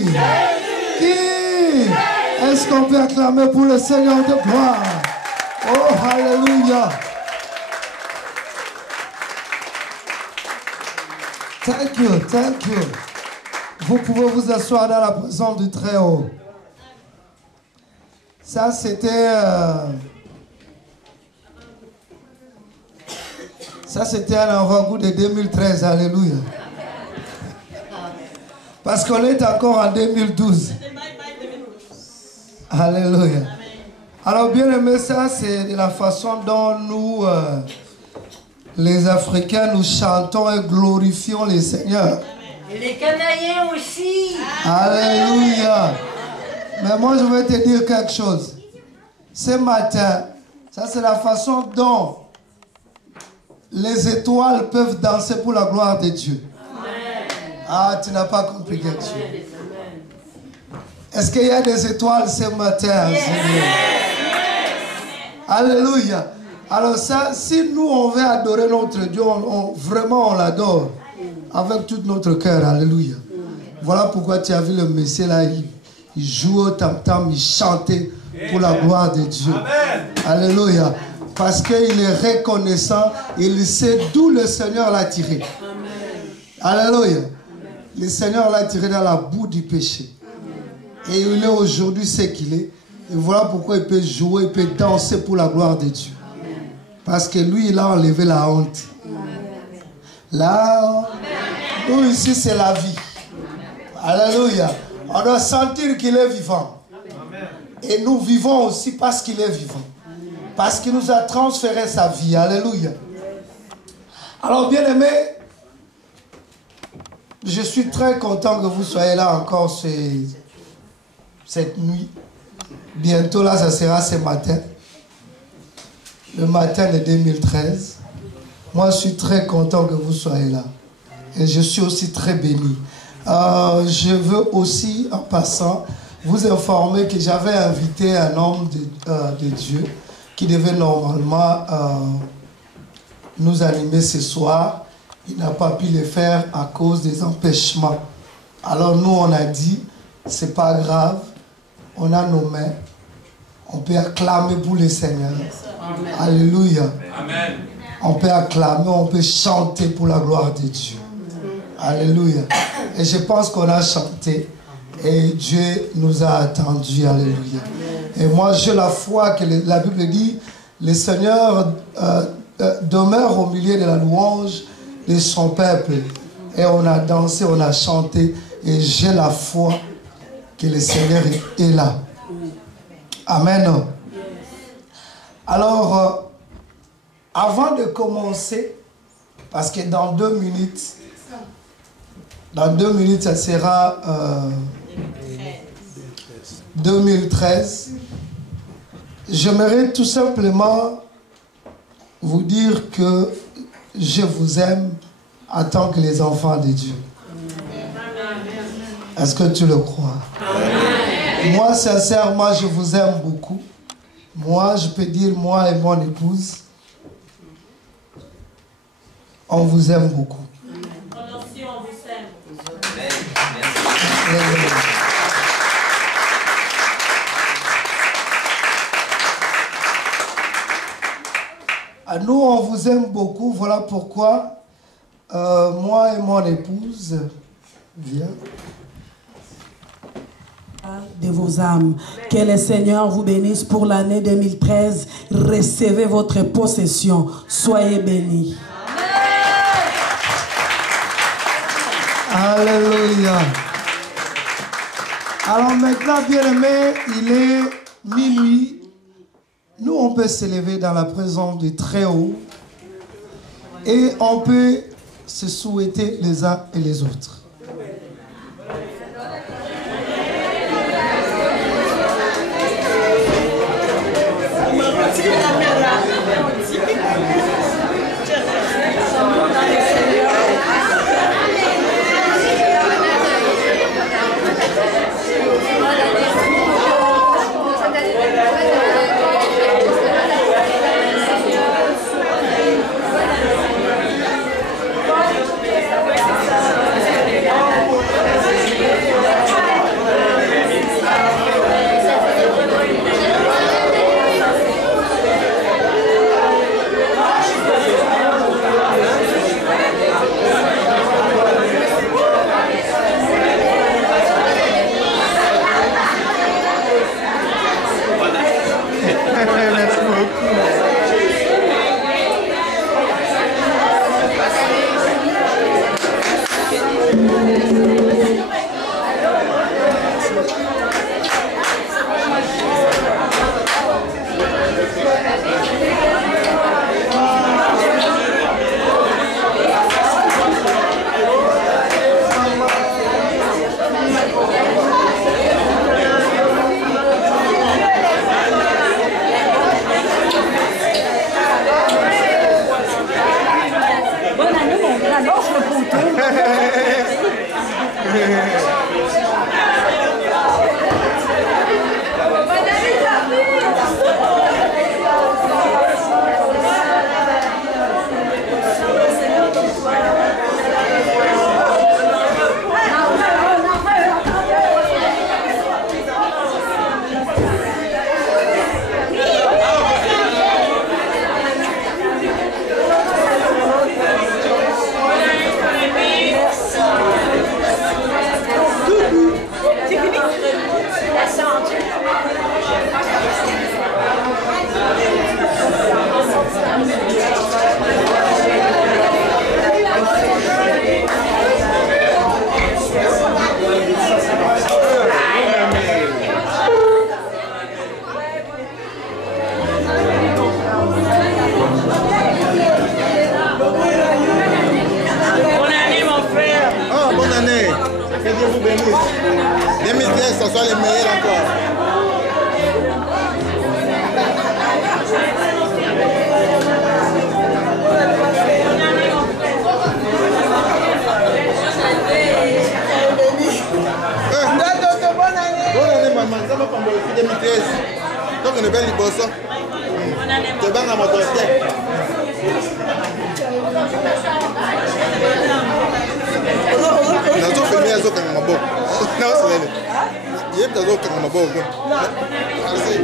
Qui? Qui? Est-ce qu'on peut acclamer pour le Seigneur de gloire? Oh, alléluia. Thank you, thank you. Vous pouvez vous asseoir dans la présence du Très-Haut. Ça, c'était... Ça, c'était un avant-goût de 2013. Alléluia. Parce qu'on est encore en 2012. Alléluia. Alors, bien aimé, ça, c'est de la façon dont nous, les Africains, nous chantons et glorifions les Seigneurs. Et les Canadiens aussi. Alléluia. Mais moi, je vais te dire quelque chose. Ce matin, ça, c'est la façon dont les étoiles peuvent danser pour la gloire de Dieu. Amen. Ah, tu n'as pas compris quelque chose. Est-ce qu'il y a des étoiles ce matin? Yes. Alléluia. Alors ça, si nous, on veut adorer notre Dieu, vraiment, on l'adore avec tout notre cœur. Alléluia. Voilà pourquoi tu as vu le Messie là, il jouait au tam-tam, il chantait pour la gloire de Dieu. Amen. Alléluia. Parce qu'il est reconnaissant, il sait d'où le Seigneur l'a tiré. Amen. Alléluia. Le Seigneur l'a tiré dans la boue du péché. Amen. Et il est aujourd'hui ce qu'il est. Et voilà pourquoi il peut jouer, il peut danser pour la gloire de Dieu. Amen. Parce que lui, il a enlevé la honte. Amen. Là, nous ici, c'est la vie. Alléluia. On doit sentir qu'il est vivant. Amen. Et nous vivons aussi parce qu'il est vivant. Parce qu'il nous a transféré sa vie. Alléluia. Alors, bien aimé, je suis très content que vous soyez là encore cette nuit. Bientôt, là, ça sera ce matin. Le matin de 2013. Moi, je suis très content que vous soyez là. Et je suis aussi très béni. Je veux aussi, en passant, vous informer que j'avais invité un homme de Dieu qui devait normalement nous animer ce soir. Il n'a pas pu le faire à cause des empêchements. Alors nous, on a dit, c'est pas grave, on a nos mains, on peut acclamer pour le Seigneur. Amen. Alléluia. Amen. On peut acclamer, on peut chanter pour la gloire de Dieu. Alléluia. Et je pense qu'on a chanté et Dieu nous a attendus. Alléluia. Et moi, j'ai la foi que la Bible dit, le Seigneur demeure au milieu de la louange de son peuple. Et on a dansé, on a chanté. Et j'ai la foi que le Seigneur est là. Amen. Alors, avant de commencer, parce que dans 2 minutes, ça sera 2013. J'aimerais tout simplement vous dire que je vous aime en tant que les enfants de Dieu. Est-ce que tu le crois? Moi, sincèrement, je vous aime beaucoup. Moi, je peux dire, moi et mon épouse, on vous aime beaucoup. Nous, on vous aime beaucoup. Voilà pourquoi moi et mon épouse, viens. De vos âmes. Que le Seigneur vous bénisse pour l'année 2013. Recevez votre possession. Soyez bénis. Alléluia. Alors maintenant, bien aimé, il est minuit. Nous, on peut s'élever dans la présence du Très-Haut et on peut se souhaiter les uns et les autres. 2013, ça soit les meilleurs encore. Bonne année, maman. Ça va pas me 2013. Donc, on est bien libre. Tu vas dans mon dossier. Nazo filmé azo kanga mabo. Na osele. Yep nazo kanga mabo. Asi.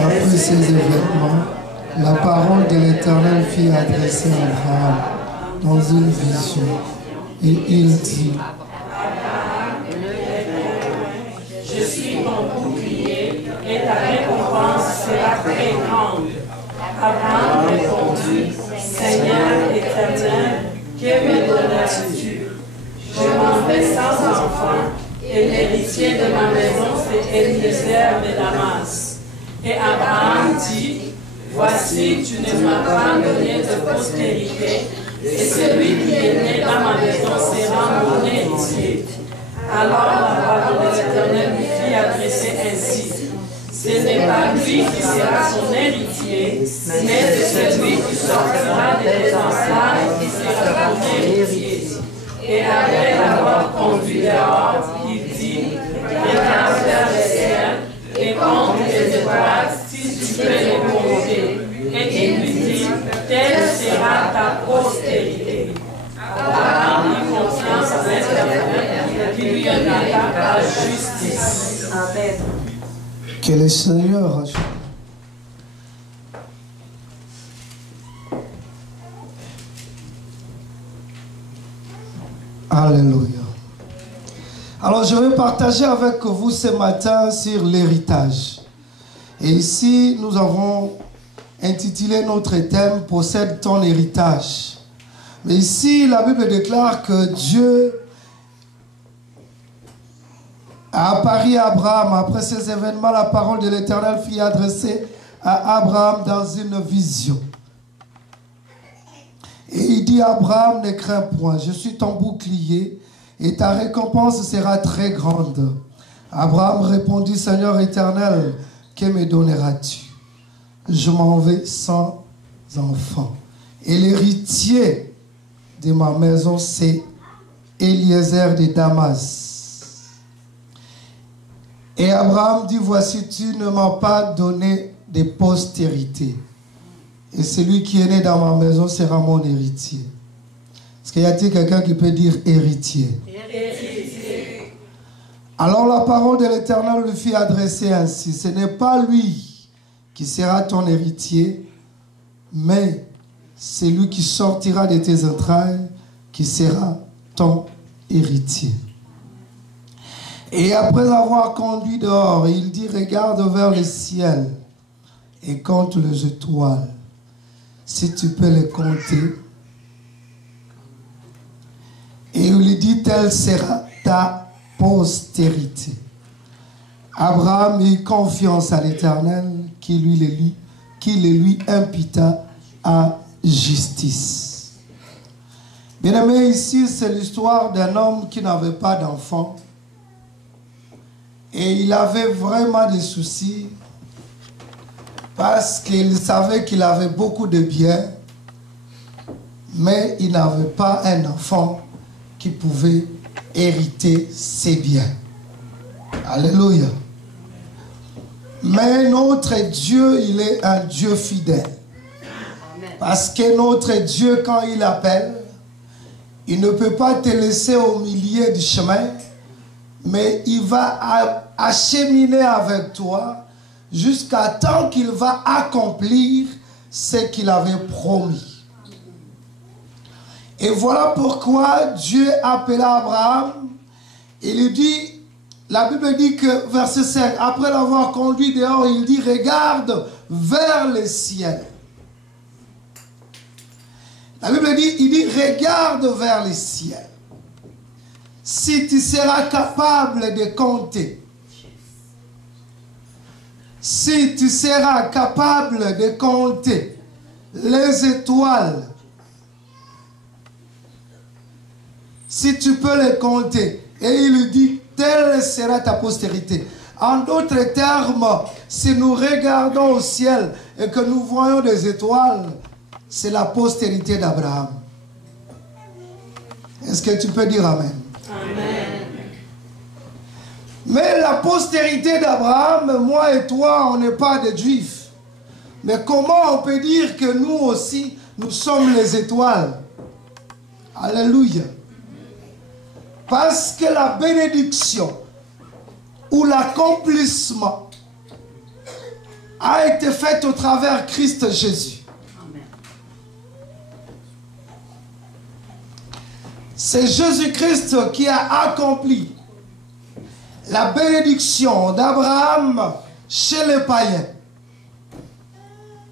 Après ces événements, la parole de l'Éternel fut adressée à Abraham dans une vision. Et il dit: Je suis ton bouclier et ta récompense sera très grande. Abraham répondit: Seigneur éternel, que me donneras-tu? Je m'en vais sans enfant, et l'héritier de ma maison, c'est Eliezer de Damas. Et Abraham dit, voici, tu ne m'as pas donné de postérité, et celui qui est né dans ma maison sera mon héritier. Alors la parole de l'Éternel lui fit adresser ainsi. Ce n'est pas lui qui sera son héritier, mais c'est celui qui sortira de tes entrailles qui sera ton héritier. Et après l'avoir conduit dehors, il dit, regarde vers le ciel et compte les étoiles si tu peux les compter. Et il lui dit, telle sera ta postérité. Abraham eut confiance en l'Éternel qui lui indiqua la justice. Amen. Que le Seigneur ajoute. Alléluia. Alors je vais partager avec vous ce matin sur l'héritage. Et ici nous avons intitulé notre thème « Possède ton héritage ». Mais ici la Bible déclare que Dieu a apparu à Abraham. Après ces événements, la parole de l'Éternel fut adressée à Abraham dans une vision. Et il dit à Abraham, ne crains point, je suis ton bouclier et ta récompense sera très grande. Abraham répondit, Seigneur éternel, que me donneras-tu? Je m'en vais sans enfant. Et l'héritier de ma maison, c'est Eliezer de Damas. Et Abraham dit, voici, tu ne m'as pas donné de postérité. Et celui qui est né dans ma maison sera mon héritier. Est-ce qu'il y a-t-il quelqu'un qui peut dire héritier? Héritier. Alors la parole de l'Éternel lui fit adresser ainsi. Ce n'est pas lui qui sera ton héritier, mais c'est lui qui sortira de tes entrailles qui sera ton héritier. Et après l'avoir conduit dehors, il dit, regarde vers le ciel et compte les étoiles. Si tu peux les compter. Et il lui dit, telle sera ta postérité. Abraham eut confiance à l'Éternel qui le lui imputa à justice. Bien aimé, ici c'est l'histoire d'un homme qui n'avait pas d'enfant. Et il avait vraiment des soucis parce qu'il savait qu'il avait beaucoup de biens, mais il n'avait pas un enfant qui pouvait hériter ses biens. Alléluia. Mais notre Dieu, il est un Dieu fidèle. Parce que notre Dieu, quand il appelle, il ne peut pas te laisser au milieu du chemin, mais il va acheminer avec toi jusqu'à temps qu'il va accomplir ce qu'il avait promis. Et voilà pourquoi Dieu appela Abraham. Il lui dit, la Bible dit que, verset 5, après l'avoir conduit dehors, il dit, regarde vers le ciel. La Bible dit, il dit, regarde vers le ciel. Si tu seras capable de compter, si tu seras capable de compter les étoiles, si tu peux les compter, et il lui dit, telle sera ta postérité. En d'autres termes, si nous regardons au ciel et que nous voyons des étoiles, c'est la postérité d'Abraham. Est-ce que tu peux dire Amen? Amen. Mais la postérité d'Abraham, moi et toi, on n'est pas des Juifs. Mais comment on peut dire que nous aussi, nous sommes les étoiles? Alléluia. Parce que la bénédiction ou l'accomplissement a été fait au travers Christ Jésus. C'est Jésus-Christ qui a accompli la bénédiction d'Abraham chez les païens.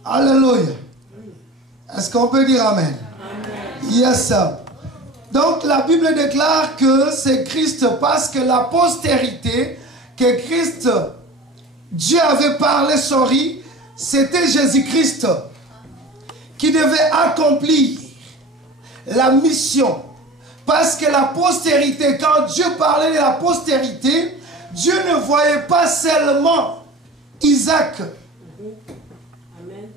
Alléluia. Est-ce qu'on peut dire Amen? Amen. Yes, sir. Donc la Bible déclare que c'est Christ parce que la postérité que Christ, Dieu avait parlé, c'était Jésus-Christ qui devait accomplir la mission. Parce que la postérité, quand Dieu parlait de la postérité, Dieu ne voyait pas seulement Isaac. Amen.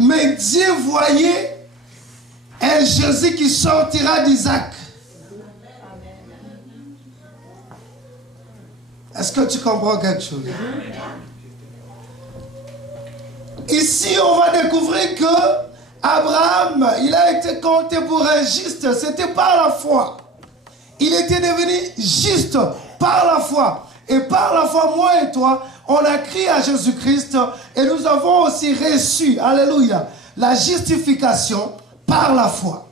Mais Dieu voyait un Jésus qui sortira d'Isaac. Est-ce que tu comprends quelque chose? Ici, on va découvrir que Abraham, il a été compté pour un juste. C'était par la foi. Il était devenu juste par la foi. Et par la foi, moi et toi, on a crié à Jésus-Christ et nous avons aussi reçu, alléluia, la justification par la foi.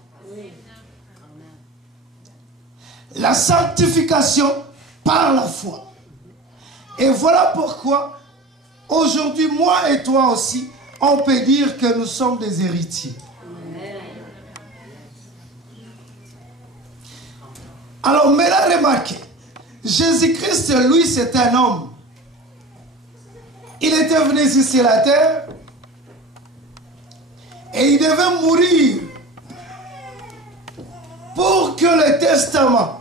La sanctification par la foi. Et voilà pourquoi, aujourd'hui, moi et toi aussi, on peut dire que nous sommes des héritiers. Alors, maintenant, remarquez, Jésus-Christ, lui, c'est un homme. Il était venu ici sur la terre et il devait mourir pour que le testament.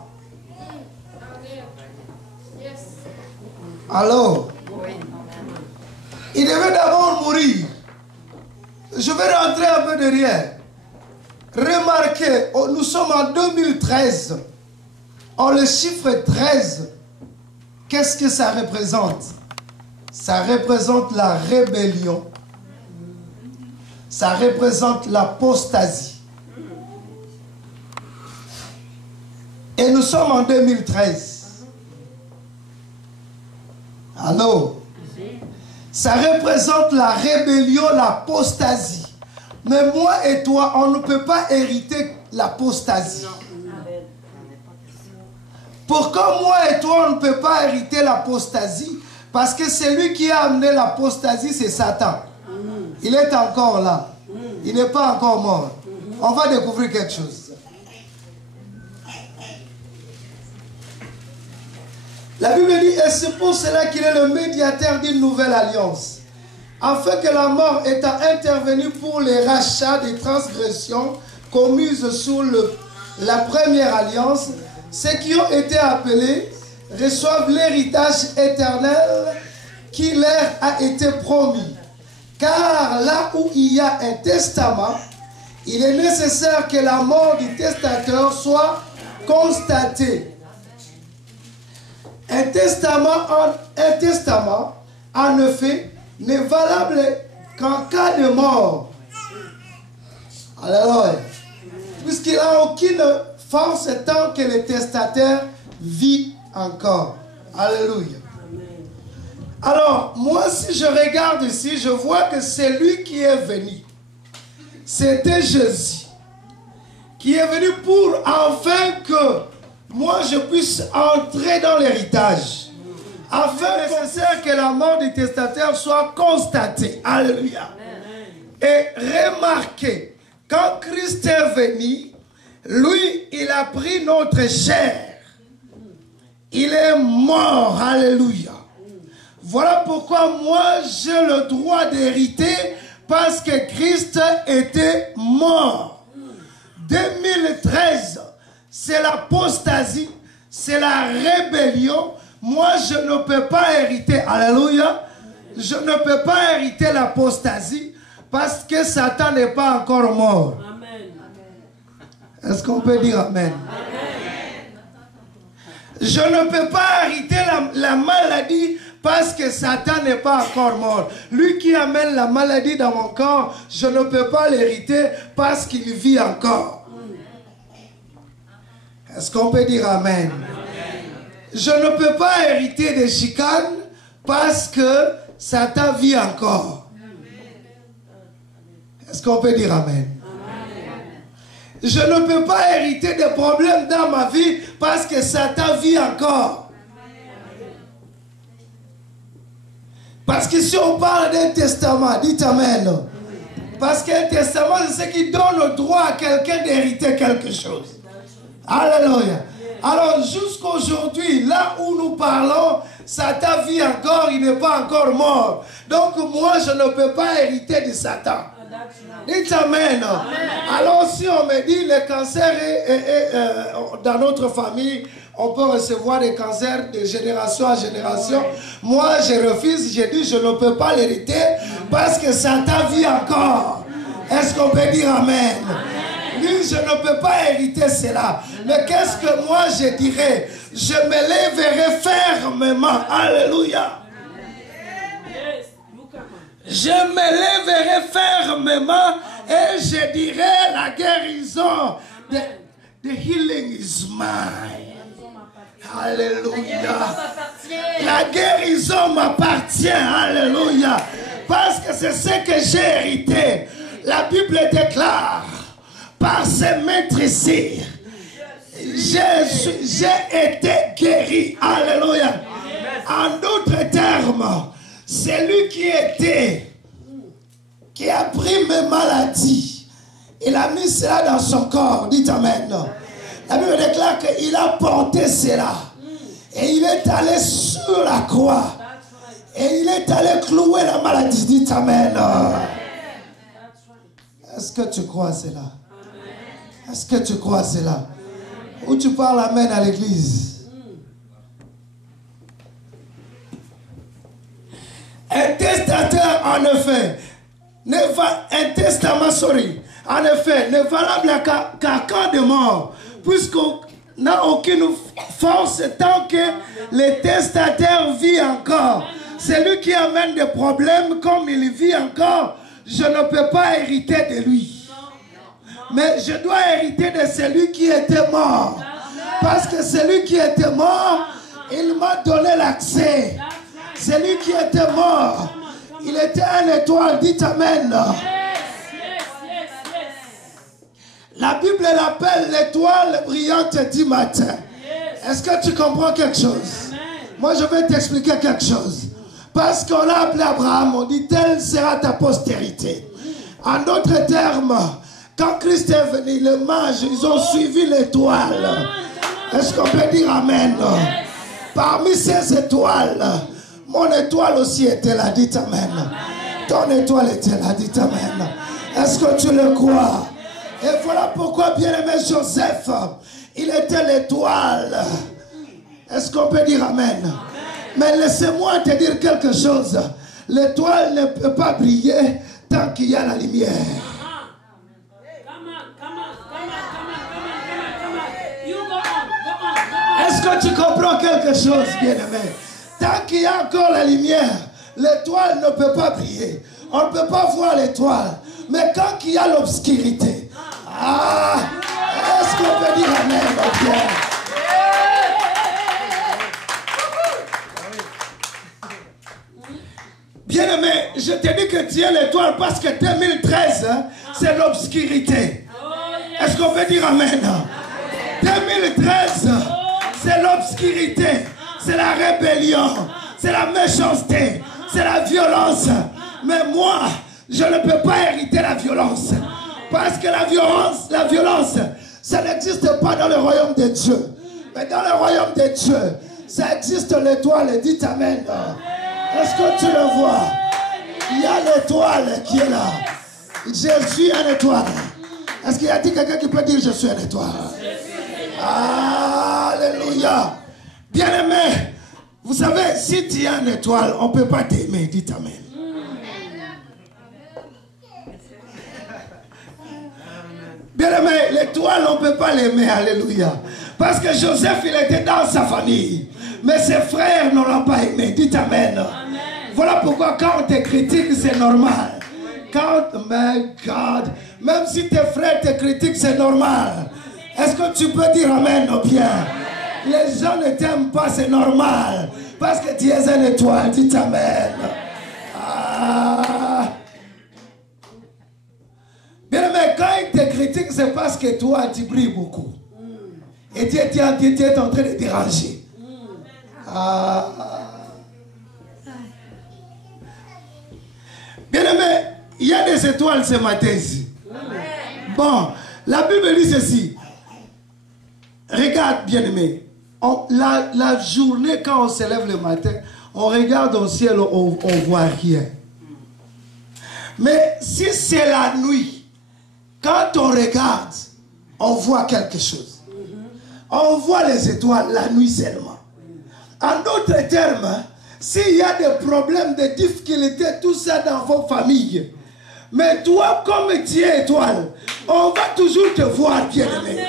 Alors, il devait d'abord mourir. Je vais rentrer un peu derrière. Remarquez, nous sommes en 2013. Or, le chiffre 13, qu'est-ce que ça représente? Ça représente la rébellion. Ça représente l'apostasie. Et nous sommes en 2013. Alors, ça représente la rébellion, l'apostasie. Mais moi et toi, on ne peut pas hériter l'apostasie. Pourquoi moi et toi, on ne peut pas hériter l'apostasie? Parce que celui qui a amené l'apostasie, c'est Satan. Il est encore là. Il n'est pas encore mort. On va découvrir quelque chose. La Bible dit, et c'est pour cela qu'il est le médiateur d'une nouvelle alliance, afin que la mort étant intervenue pour les rachats des transgressions commises sous la première alliance, ceux qui ont été appelés reçoivent l'héritage éternel qui leur a été promis. Car là où il y a un testament, il est nécessaire que la mort du testateur soit constatée. Un testament, en effet, n'est valable qu'en cas de mort. Alléluia. Puisqu'il n'a aucune force tant que le testataire vit encore. Alléluia. Alors, moi, si je regarde ici, je vois que c'est lui qui est venu. C'était Jésus. Qui est venu pour enfin que moi je puisse entrer dans l'héritage. Afin nécessaire que la mort du testataire soit constatée. Alléluia. Et remarquez, quand Christ est venu, lui, il a pris notre chair. Il est mort. Alléluia. Voilà pourquoi moi j'ai le droit d'hériter, parce que Christ était mort. 2013, c'est l'apostasie, c'est la rébellion. Moi je ne peux pas hériter. Alléluia. Je ne peux pas hériter l'apostasie parce que Satan n'est pas encore mort. Est-ce qu'on peut dire amen? Je ne peux pas hériter la maladie parce que Satan n'est pas encore mort. Lui qui amène la maladie dans mon corps, je ne peux pas l'hériter parce qu'il vit encore. Est-ce qu'on peut dire amen? Je ne peux pas hériter des chicanes parce que Satan vit encore. Est-ce qu'on peut dire amen? Je ne peux pas hériter des problèmes dans ma vie parce que Satan vit encore. Parce que si on parle d'un testament, dites amen. Parce qu'un testament, c'est ce qui donne le droit à quelqu'un d'hériter quelque chose. Alléluia. Alors, jusqu'aujourd'hui, là où nous parlons, Satan vit encore, il n'est pas encore mort. Donc, moi, je ne peux pas hériter de Satan. Dites Amen. Alors, si on me dit le cancer dans notre famille, on peut recevoir des cancers de génération en génération. Moi, je refuse, je dis, je ne peux pas l'hériter parce que Satan vit encore. Est-ce qu'on peut dire Amen? Lui, je ne peux pas hériter cela. Mais qu'est-ce que moi je dirais? Je me lèverai fermement. Alléluia. Je me lèverai fermement et je dirai la guérison. The healing is mine. Alléluia. La guérison m'appartient. Alléluia. Parce que c'est ce que j'ai hérité. La Bible déclare, par ses maîtrises, j'ai été guéri. Alléluia. En d'autres termes, c'est lui qui a pris mes maladies. Il a mis cela dans son corps. Dites Amen. La Bible déclare qu'il a porté cela. Et il est allé sur la croix. Et il est allé clouer la maladie. Dites Amen. Est-ce que tu crois cela? Est-ce que tu crois cela? Ou tu parles Amen à l'église? Un testateur, en effet, un testament, en effet, n'est valable qu'à cas de mort, puisqu'on n'a aucune force tant que le testateur vit encore. C'est lui qui amène des problèmes, comme il vit encore, je ne peux pas hériter de lui. Mais je dois hériter de celui qui était mort. Parce que celui qui était mort, il m'a donné l'accès. Celui qui était mort, il était une étoile. Dites Amen. La Bible l'appelle l'étoile brillante du matin. Est-ce que tu comprends quelque chose? Moi, je vais t'expliquer quelque chose. Parce qu'on a appelé Abraham, on dit telle sera ta postérité. En d'autres termes, quand Christ est venu, les mages, ils ont suivi l'étoile. Est-ce qu'on peut dire Amen? Parmi ces étoiles, mon étoile aussi était là, dites Amen. Ton étoile était là, dites Amen. Est-ce que tu le crois? Et voilà pourquoi, bien-aimé Joseph, il était l'étoile. Est-ce qu'on peut dire Amen? Mais laissez-moi te dire quelque chose. L'étoile ne peut pas briller tant qu'il y a la lumière. Est-ce que tu comprends quelque chose, bien-aimé? Tant qu'il y a encore la lumière, l'étoile ne peut pas briller. On ne peut pas voir l'étoile. Mais quand il y a l'obscurité, est-ce qu'on peut dire Amen, mon Pierre? Bien-aimé, je te dis que tu es l'étoile parce que 2013, c'est l'obscurité. Est-ce qu'on peut dire Amen? 2013, c'est l'obscurité, c'est la rébellion, c'est la méchanceté, c'est la violence. Mais moi, je ne peux pas hériter la violence. Parce que la violence, ça n'existe pas dans le royaume de Dieu. Mais dans le royaume de Dieu, ça existe l'étoile. Dites Amen. Est-ce que tu le vois? Il y a l'étoile qui est là. Je suis une étoile. Est-ce qu'il y a quelqu'un qui peut dire je suis une étoile? Alléluia. Bien-aimé, vous savez, si tu es une étoile, on ne peut pas t'aimer. Dites Amen. Bien-aimé, l'étoile, on ne peut pas l'aimer. Alléluia. Parce que Joseph, il était dans sa famille. Mais ses frères ne l'ont pas aimé. Dites Amen. Amen. Voilà pourquoi quand on te critique, c'est normal. Même si tes frères te critiquent, c'est normal. Est-ce que tu peux dire Amen, oh bien? Les gens ne t'aiment pas, c'est normal. Parce que tu es une étoile. Dites Amen. Bien aimé, quand ils te critiquent, c'est parce que toi, tu brilles beaucoup. Et tu es en train de déranger. Bien aimé, Il y a des étoiles ce matin ici. Bon, la Bible dit ceci. Regarde, bien-aimé. La journée, quand on se lève le matin, on regarde au ciel, on ne voit rien. Mais si c'est la nuit, quand on regarde, on voit quelque chose. On voit les étoiles la nuit seulement. En d'autres termes, s'il y a des problèmes, des difficultés, tout ça dans vos familles, mais toi, comme tu es étoile, on va toujours te voir, bien-aimé.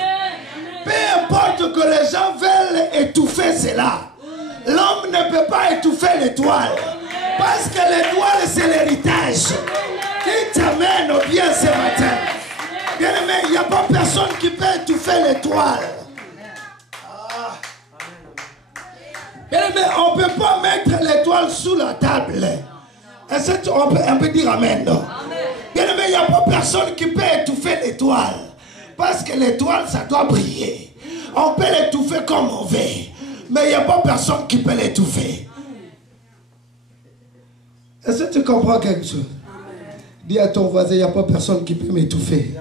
Peu importe que les gens veulent étouffer cela, l'homme ne peut pas étouffer l'étoile. Parce que l'étoile, c'est l'héritage qui t'amène au bien ce matin. Bien-aimé, il n'y a pas personne qui peut étouffer l'étoile. Bien-aimé, on ne peut pas mettre l'étoile sous la table. Est-ce qu'on peut dire amen? Bien-aimé, il n'y a pas personne qui peut étouffer l'étoile. Parce que l'étoile, ça doit briller. On peut l'étouffer comme on veut. Mais il n'y a pas personne qui peut l'étouffer. Est-ce que tu comprends quelque chose? Dis à ton voisin, il n'y a pas personne qui peut m'étouffer.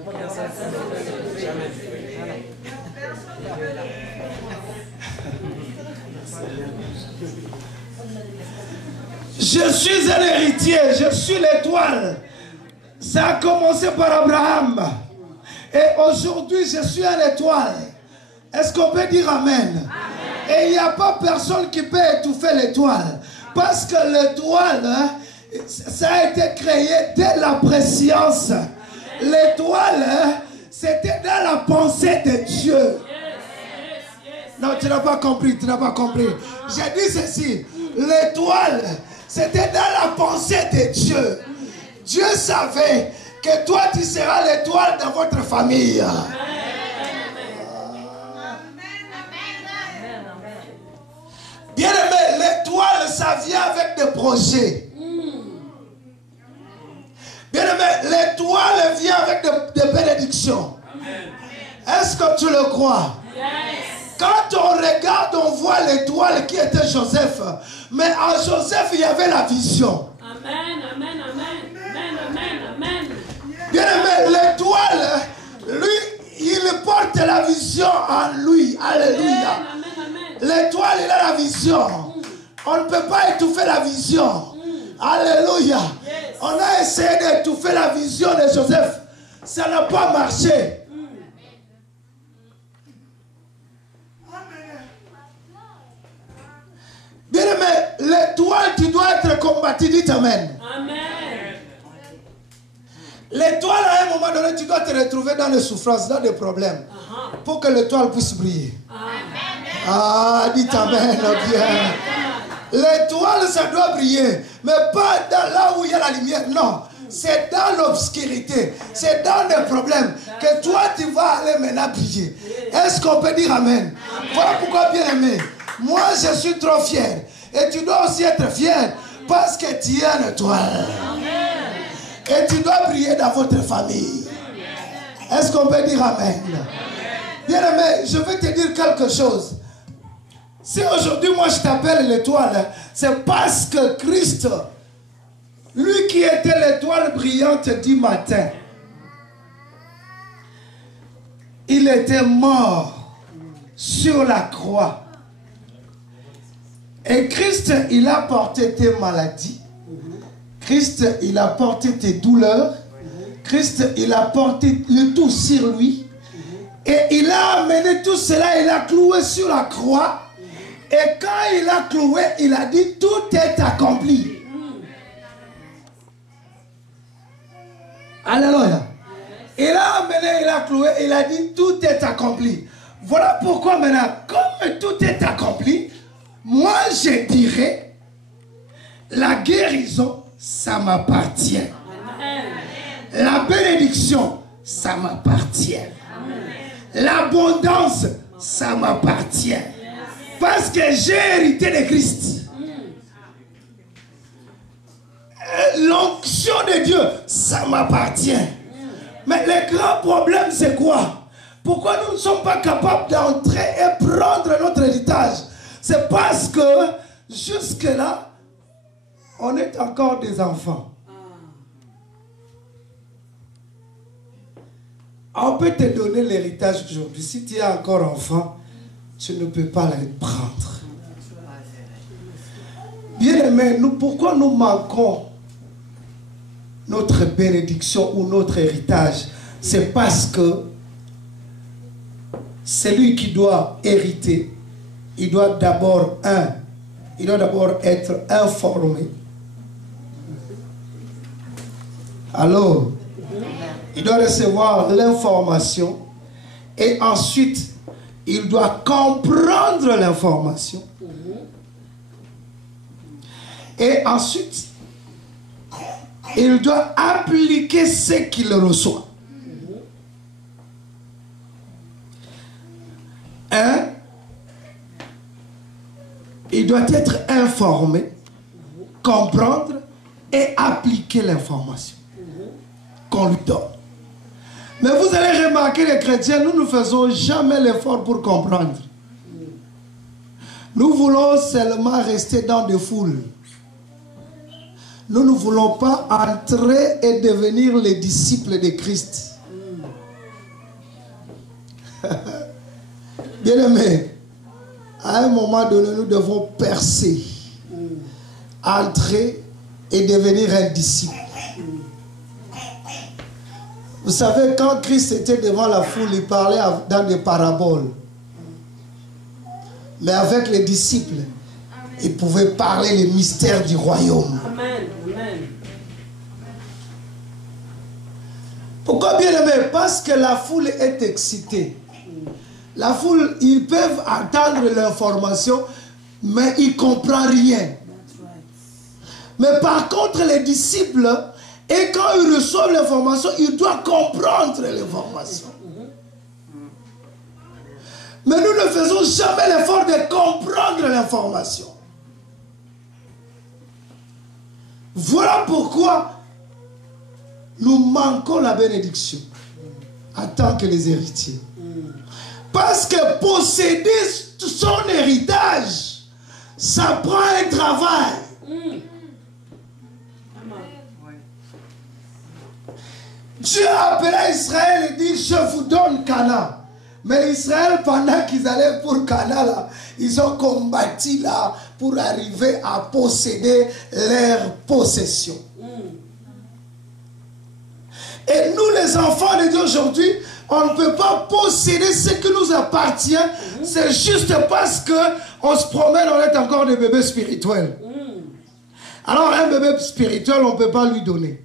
Je suis un héritier, je suis l'étoile. Ça a commencé par Abraham. Et aujourd'hui, je suis une étoile. Est-ce qu'on peut dire amen? Et il n'y a pas personne qui peut étouffer l'étoile. Parce que l'étoile, ça a été créé dès la préscience. L'étoile, c'était dans la pensée de Dieu. Non, tu n'as pas compris, tu n'as pas compris. J'ai dit ceci, l'étoile, c'était dans la pensée de Dieu. Dieu savait que toi, tu seras l'étoile dans votre famille. Bien aimé, l'étoile, ça vient avec des projets. Bien aimé, l'étoile vient avec des bénédictions. Est-ce que tu le crois? Quand on regarde, on voit l'étoile qui était Joseph. Mais en Joseph, il y avait la vision. Amen, amen, amen, amen, amen, amen. Bien aimé, l'étoile, lui, il porte la vision en lui. Alléluia. L'étoile, il a la vision. On ne peut pas étouffer la vision. Alléluia. On a essayé d'étouffer la vision de Joseph. Ça n'a pas marché. Bien aimé, l'étoile, tu dois être combattu. Dites amen. Amen. L'étoile, à un moment donné, tu dois te retrouver dans les souffrances, dans des problèmes. Pour que l'étoile puisse briller. Ah, dites amen, bien. L'étoile, ça doit briller. Mais pas là où il y a la lumière. Non. C'est dans l'obscurité. C'est dans les problèmes que toi, tu vas aller maintenant briller. Est-ce qu'on peut dire amen? Voilà pourquoi, bien aimé, moi, je suis trop fier. Et tu dois aussi être fier parce que tu es une étoile. Et tu dois briller dans votre famille. Est-ce qu'on peut dire amen? Bien aimé, je vais te dire quelque chose. Si aujourd'hui, moi, je t'appelle l'étoile, c'est parce que Christ, lui qui était l'étoile brillante du matin, il était mort sur la croix. Et Christ, il a porté tes maladies. Christ, il a porté tes douleurs. Christ, il a porté le tout sur lui. Et il a amené tout cela, il a cloué sur la croix. Et quand il a cloué, il a dit, tout est accompli. Alléluia. Il a amené, il a cloué, il a dit, tout est accompli. Voilà pourquoi maintenant, comme tout est accompli, moi je dirais, la guérison, ça m'appartient. La bénédiction, ça m'appartient. L'abondance, ça m'appartient. Parce que j'ai hérité de Christ. L'onction de Dieu, ça m'appartient. Mais le grand problème, c'est quoi? Pourquoi nous ne sommes pas capables d'entrer et prendre notre héritage? C'est parce que jusque-là, on est encore des enfants. On peut te donner l'héritage aujourd'hui. Si tu es encore enfant, tu ne peux pas le prendre. Bien aimé, pourquoi nous manquons notre bénédiction ou notre héritage? C'est parce que celui qui doit hériter, il doit d'abord être informé. Alors, il doit recevoir l'information et ensuite, il doit comprendre l'information. Et ensuite, il doit appliquer ce qu'il reçoit. Il doit être informé, comprendre et appliquer l'information qu'on lui donne. Mais vous allez remarquer, les chrétiens, nous ne faisons jamais l'effort pour comprendre. Nous voulons seulement rester dans des foules. Nous ne voulons pas entrer et devenir les disciples de Christ. Bien-aimés, à un moment donné, nous devons percer, entrer et devenir un disciple. Vous savez, quand Christ était devant la foule, il parlait dans des paraboles. Mais avec les disciples, il pouvait parler les mystères du royaume. Amen. Amen. Pourquoi, bien aimé? Parce que la foule est excitée. La foule, ils peuvent entendre l'information, mais ils ne comprennent rien. Mais par contre, les disciples, et quand ils reçoivent l'information, ils doivent comprendre l'information. Mais nous ne faisons jamais l'effort de comprendre l'information. Voilà pourquoi nous manquons la bénédiction en tant que les héritiers. Parce que posséder son héritage, ça prend un travail. Dieu a appelé Israël et dit, je vous donne Canaan. Mais Israël, pendant qu'ils allaient pour Canaan, là, ils ont combattu là pour arriver à posséder leur possession. Et nous, les enfants de Dieu aujourd'hui, on ne peut pas posséder ce qui nous appartient. C'est juste parce qu'on se promène, on est encore des bébés spirituels. Alors un bébé spirituel, on ne peut pas lui donner.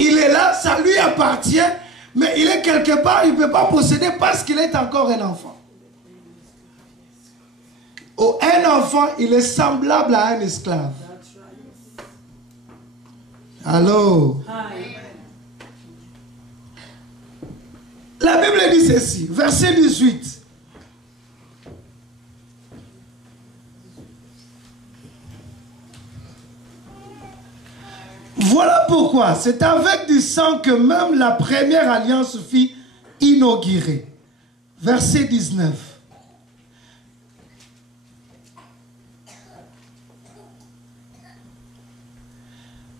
Il est là, ça lui appartient, mais il est quelque part, il ne peut pas posséder parce qu'il est encore un enfant. Un enfant, il est semblable à un esclave. Allô? La Bible dit ceci, verset 18. Voilà pourquoi c'est avec du sang que même la première alliance fut inaugurée. Verset 19.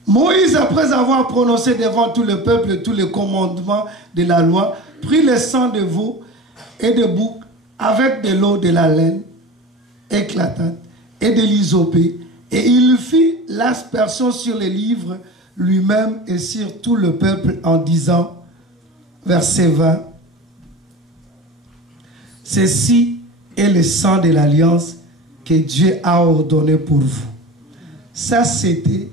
Moïse, après avoir prononcé devant tout le peuple tous les commandements de la loi, prit le sang de veau et de bouc avec de l'eau de la laine éclatante et de l'hyssopée, et il fit l'aspersion sur les livres lui-même et sur tout le peuple en disant, verset 20, ceci est le sang de l'alliance que Dieu a ordonné pour vous. Ça, c'était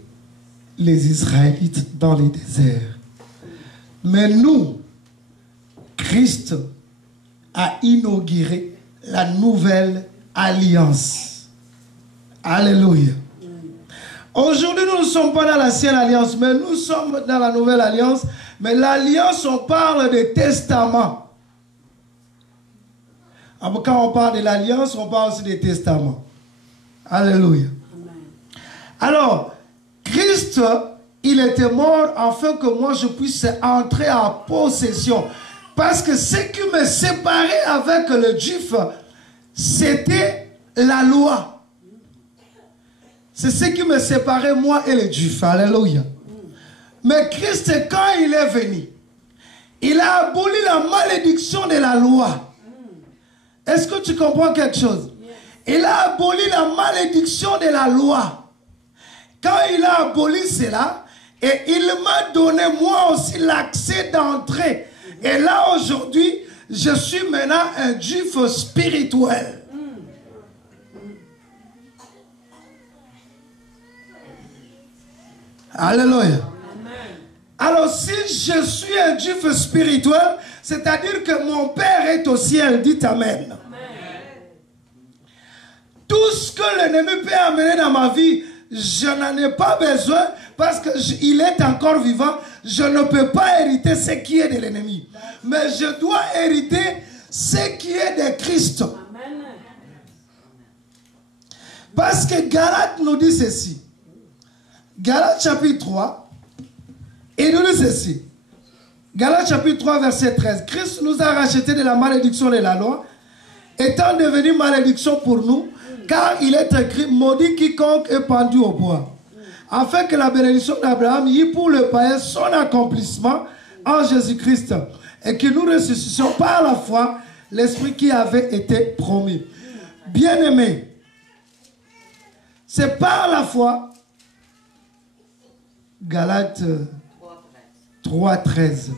les Israélites dans les déserts. Mais nous, Christ a inauguré la nouvelle alliance. Alléluia. Aujourd'hui, nous ne sommes pas dans l'ancienne alliance, mais nous sommes dans la nouvelle alliance. Mais l'alliance, on parle de testament. Quand on parle de l'alliance, on parle aussi des testaments. Alléluia. Alors, Christ, il était mort afin que moi je puisse entrer en possession. Parce que ce qui me séparait avec le juif, c'était la loi. C'est ce qui me séparait, moi et les juifs. Alléluia. Mais Christ, quand il est venu, Il a aboli la malédiction de la loi. Est-ce que tu comprends quelque chose? Il a aboli la malédiction de la loi. Quand il a aboli cela, et il m'a donné moi aussi l'accès d'entrer. Et là aujourd'hui, je suis maintenant un juif spirituel. Alléluia. Alors si je suis un juif spirituel, c'est-à-dire que mon Père est au ciel, dites Amen. Tout ce que l'ennemi peut amener dans ma vie, je n'en ai pas besoin parce qu'il est encore vivant. Je ne peux pas hériter ce qui est de l'ennemi. Mais je dois hériter ce qui est de Christ. Parce que Galates nous dit ceci. Galates chapitre 3, il nous dit ceci. Galates chapitre 3, verset 13. Christ nous a rachetés de la malédiction de la loi, étant devenu malédiction pour nous, car il est écrit, maudit quiconque est pendu au bois. Afin que la bénédiction d'Abraham y pour le païen son accomplissement en Jésus-Christ, et que nous ressuscitions par la foi l'esprit qui avait été promis. Bien-aimés, c'est par la foi, Galates 3:13.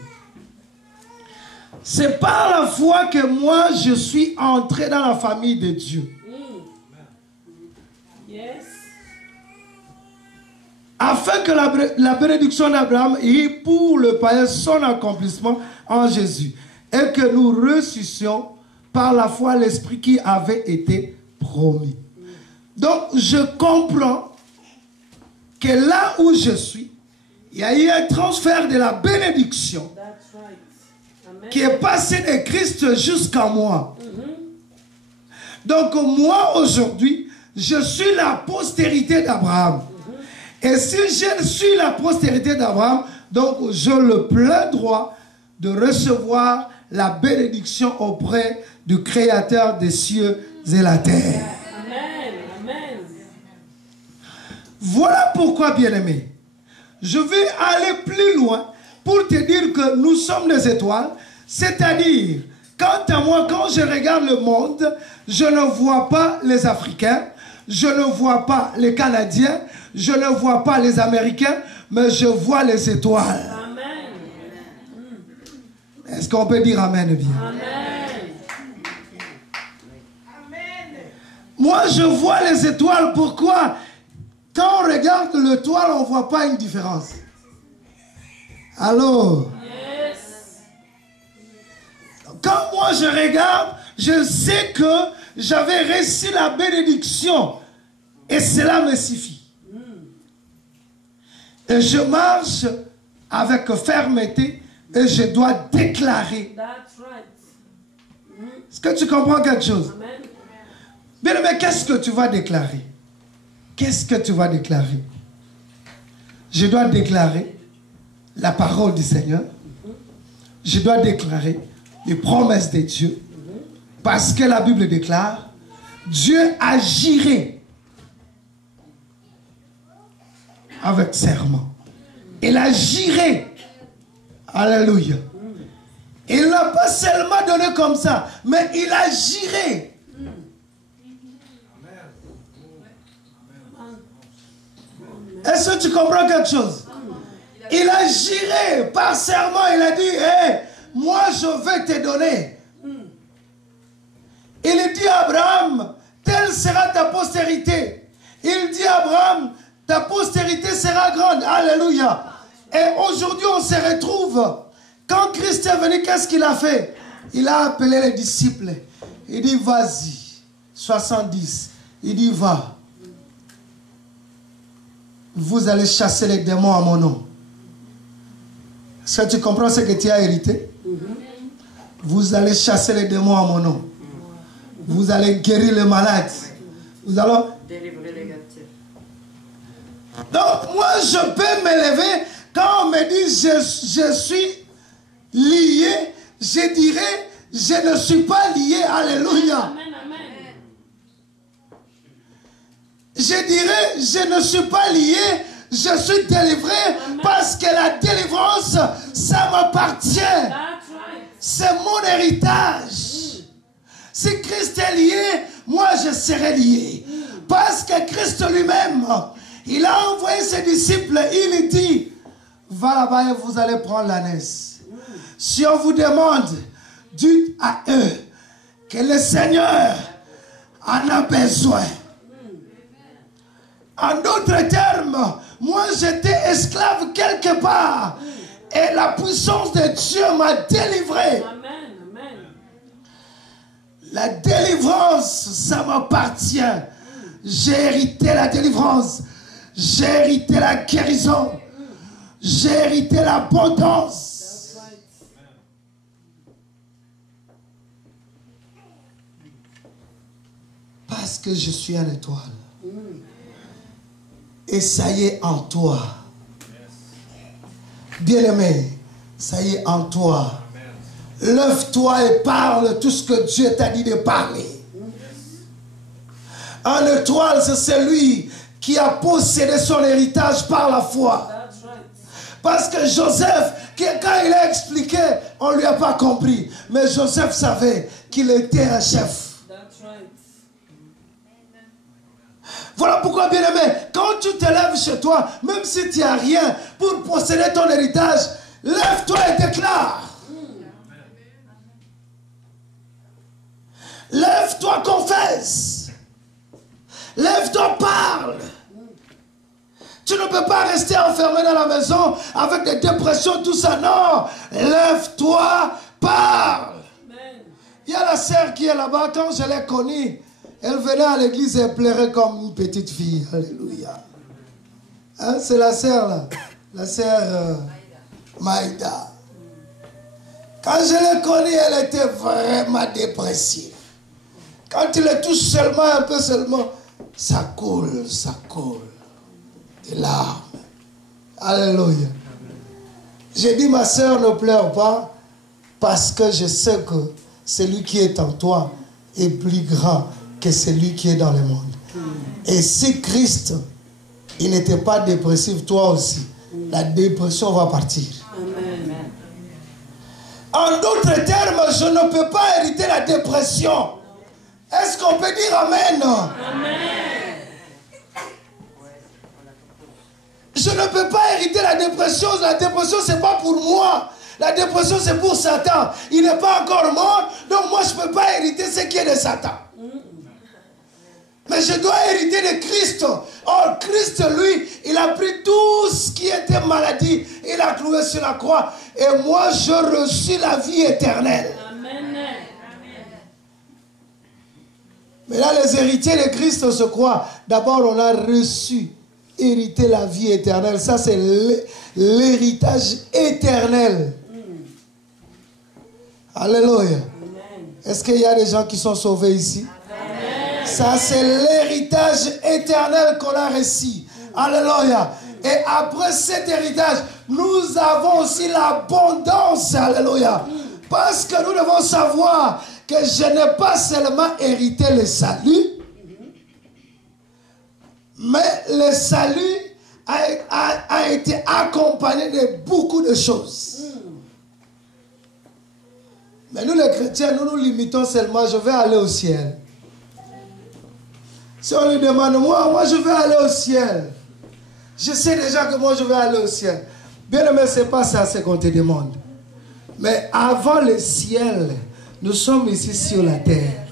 C'est par la foi que moi je suis entré dans la famille de Dieu. Yes. Afin que la bénédiction d'Abraham ait pour le païen son accomplissement en Jésus. Et que nous ressuscions par la foi l'esprit qui avait été promis. Donc je comprends que là où je suis, il y a eu un transfert de la bénédiction qui est passé de Christ jusqu'à moi. Donc moi aujourd'hui, je suis la postérité d'Abraham. Et si je suis la postérité d'Abraham, donc j'ai le plein droit de recevoir la bénédiction auprès du Créateur des cieux et la terre. Amen. Amen. Voilà pourquoi, bien-aimé, je vais aller plus loin pour te dire que nous sommes des étoiles. C'est-à-dire, quant à moi, quand je regarde le monde, je ne vois pas les Africains, je ne vois pas les Canadiens, je ne vois pas les Américains, mais je vois les étoiles. Amen. Est-ce qu'on peut dire Amen bien? Amen. Moi, je vois les étoiles. Pourquoi? Quand on regarde l'étoile, on ne voit pas une différence. Alors, Yes. quand moi je regarde, je sais que j'avais reçu la bénédiction. Et cela me suffit. Et je marche avec fermeté et je dois déclarer. That's right. Est-ce que tu comprends quelque chose? Amen. Bien, mais qu'est-ce que tu vas déclarer? Qu'est-ce que tu vas déclarer? Je dois déclarer la parole du Seigneur. Je dois déclarer les promesses de Dieu. Parce que la Bible déclare, Dieu agirait avec serment. Il agirait. Alléluia. Il n'a pas seulement donné comme ça, mais il agirait. Est-ce que tu comprends quelque chose? Il agirait par serment. Il a dit, hey, moi je vais te donner. Il dit à Abraham, telle sera ta postérité. Il dit à Abraham, ta postérité sera grande. Alléluia. Et aujourd'hui on se retrouve. Quand Christ est venu, qu'est-ce qu'il a fait? Il a appelé les disciples. Il dit, vas-y. 70. Il dit, va. Vous allez chasser les démons à mon nom. Est-ce que tu comprends ce que tu as hérité? Vous allez chasser les démons à mon nom. Vous allez guérir les malades. Vous allez Délivrer les captifs. Donc moi je peux me lever. Quand on me dit je suis lié, je dirais je ne suis pas lié. Alléluia. Amen. Amen. Je dirais je ne suis pas lié. je suis délivré parce que la délivrance, ça m'appartient. C'est mon héritage. Si Christ est lié, moi je serai lié. Parce que Christ lui-même, il a envoyé ses disciples, il dit, va là-bas et vous allez prendre l'ânesse. Si on vous demande, dites à eux que le Seigneur en a besoin. En d'autres termes, moi j'étais esclave quelque part et la puissance de Dieu m'a délivré. La délivrance, ça m'appartient. J'ai hérité la délivrance. J'ai hérité la guérison. J'ai hérité l'abondance. Parce que je suis une étoile. Et ça y est en toi. Bien-aimé, ça y est en toi. Lève-toi et parle tout ce que Dieu t'a dit de parler. Un étoile, c'est celui qui a possédé son héritage par la foi. Parce que Joseph, quand il a expliqué, on ne lui a pas compris. Mais Joseph savait qu'il était un chef. Voilà pourquoi, bien-aimé, quand tu te lèves chez toi, même si tu n'as rien pour posséder ton héritage, lève-toi et déclare. Lève-toi, confesse. Lève-toi, parle. Tu ne peux pas rester enfermé dans la maison avec des dépressions, tout ça. Non, lève-toi, parle. Il y a la sœur qui est là-bas. Quand je l'ai connue, elle venait à l'église et pleurait comme une petite fille. Alléluia. Hein, c'est la sœur là. La sœur Maïda. Quand je l'ai connue, elle était vraiment dépressive. Quand tu le touches seulement, un peu seulement, ça coule. Des larmes. Alléluia. J'ai dit, ma sœur, ne pleure pas, parce que je sais que celui qui est en toi est plus grand que celui qui est dans le monde. Et si Christ, il n'était pas dépressif, toi aussi, la dépression va partir. Amen. En d'autres termes, je ne peux pas hériter la dépression. Est-ce qu'on peut dire Amen? Amen. Je ne peux pas hériter la dépression. La dépression, ce n'est pas pour moi. La dépression, c'est pour Satan. Il n'est pas encore mort. Donc moi, je ne peux pas hériter ce qui est de Satan. Mais je dois hériter de Christ. Or, Christ, lui, il a pris tout ce qui était maladie. Il a cloué sur la croix. Et moi, je reçus la vie éternelle. Amen. Mais là, les héritiers de Christ se croient. D'abord, on a reçu, hérité la vie éternelle. Ça, c'est l'héritage éternel. Alléluia. Est-ce qu'il y a des gens qui sont sauvés ici? Amen. Ça, c'est l'héritage éternel qu'on a reçu. Alléluia. Et après cet héritage, nous avons aussi l'abondance. Alléluia. Parce que nous devons savoir que je n'ai pas seulement hérité le salut, mais le salut a été accompagné de beaucoup de choses. Mais nous les chrétiens, nous nous limitons seulement, je vais aller au ciel. Si on lui demande, moi je vais aller au ciel. Je sais déjà que moi je vais aller au ciel. Bien aimé, ce n'est pas ça ce qu'on te demande. Mais avant le ciel, nous sommes ici sur la terre.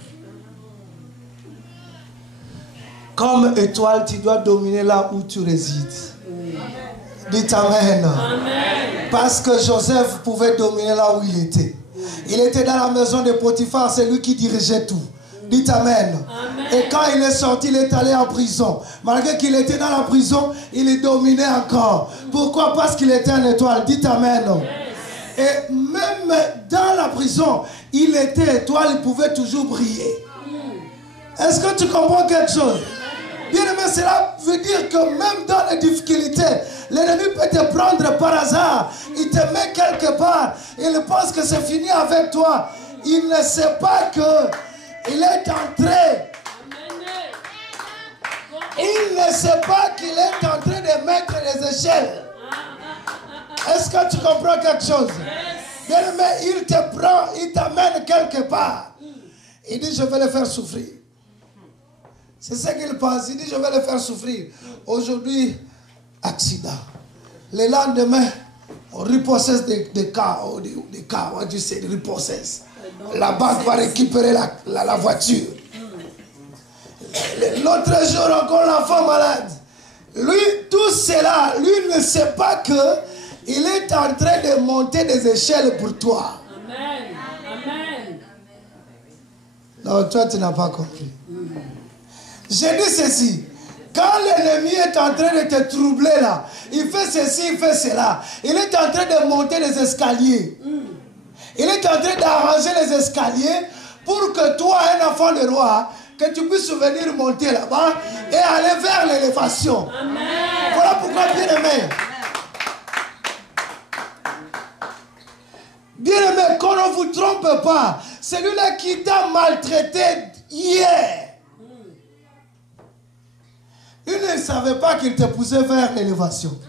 Comme étoile, tu dois dominer là où tu résides. Dites Amen. Amen. Parce que Joseph pouvait dominer là où il était. Il était dans la maison de Potiphar, c'est lui qui dirigeait tout. Dites Amen. Amen. Et quand il est sorti, il est allé en prison. Malgré qu'il était dans la prison, il dominait encore. Pourquoi? Parce qu'il était une étoile. Dites Amen. Yes. Et même dans la prison, il était étoile, il pouvait toujours briller. Est-ce que tu comprends quelque chose? Bien aimé, cela veut dire que même dans les difficultés, l'ennemi peut te prendre par hasard. Il te met quelque part. Il pense que c'est fini avec toi. Il ne sait pas qu'il est entré. Il ne sait pas qu'il est en train de mettre échelles. Est-ce que tu comprends quelque chose? Bien-aimé, il te prend, il t'amène quelque part. Il dit, je vais le faire souffrir. C'est ce qu'il pense. Il dit, je vais le faire souffrir. Aujourd'hui, accident. Le lendemain, on repossesse des cas. What you say, repossesse. La banque va récupérer la voiture. L'autre jour, encore l'enfant malade. Lui, tout cela, lui ne sait pas que il est en train de monter des échelles pour toi. Amen. Amen. Non, toi, tu n'as pas compris. J'ai dit ceci. Quand l'ennemi est en train de te troubler là, il fait ceci, il fait cela. Il est en train de monter les escaliers. Il est en train d'arranger les escaliers pour que toi, un enfant de roi, que tu puisses venir monter là-bas et aller vers l'élévation. Voilà pourquoi, bien-aimé. Bien-aimé, qu'on ne vous trompe pas. Celui-là qui t'a maltraité hier, il ne savait pas qu'il te poussait vers l'élévation.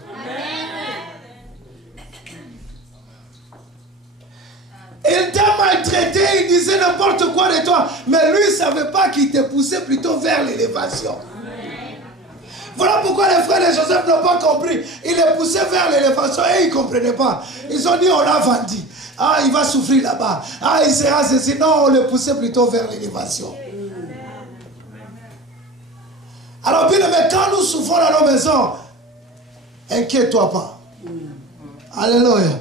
Il t'a maltraité, il disait n'importe quoi de toi. Mais lui, il ne savait pas qu'il te poussait plutôt vers l'élévation. Voilà pourquoi les frères de Joseph n'ont pas compris. Il les poussait vers l'élévation et ils ne comprenaient pas. Ils ont dit, on l'a vendu. Ah, il va souffrir là-bas. Ah, il sera ceci. Non, on le poussait plutôt vers l'élévation. Alors, bien aimé, quand nous souffrons dans nos maisons, inquiète-toi pas. Alléluia.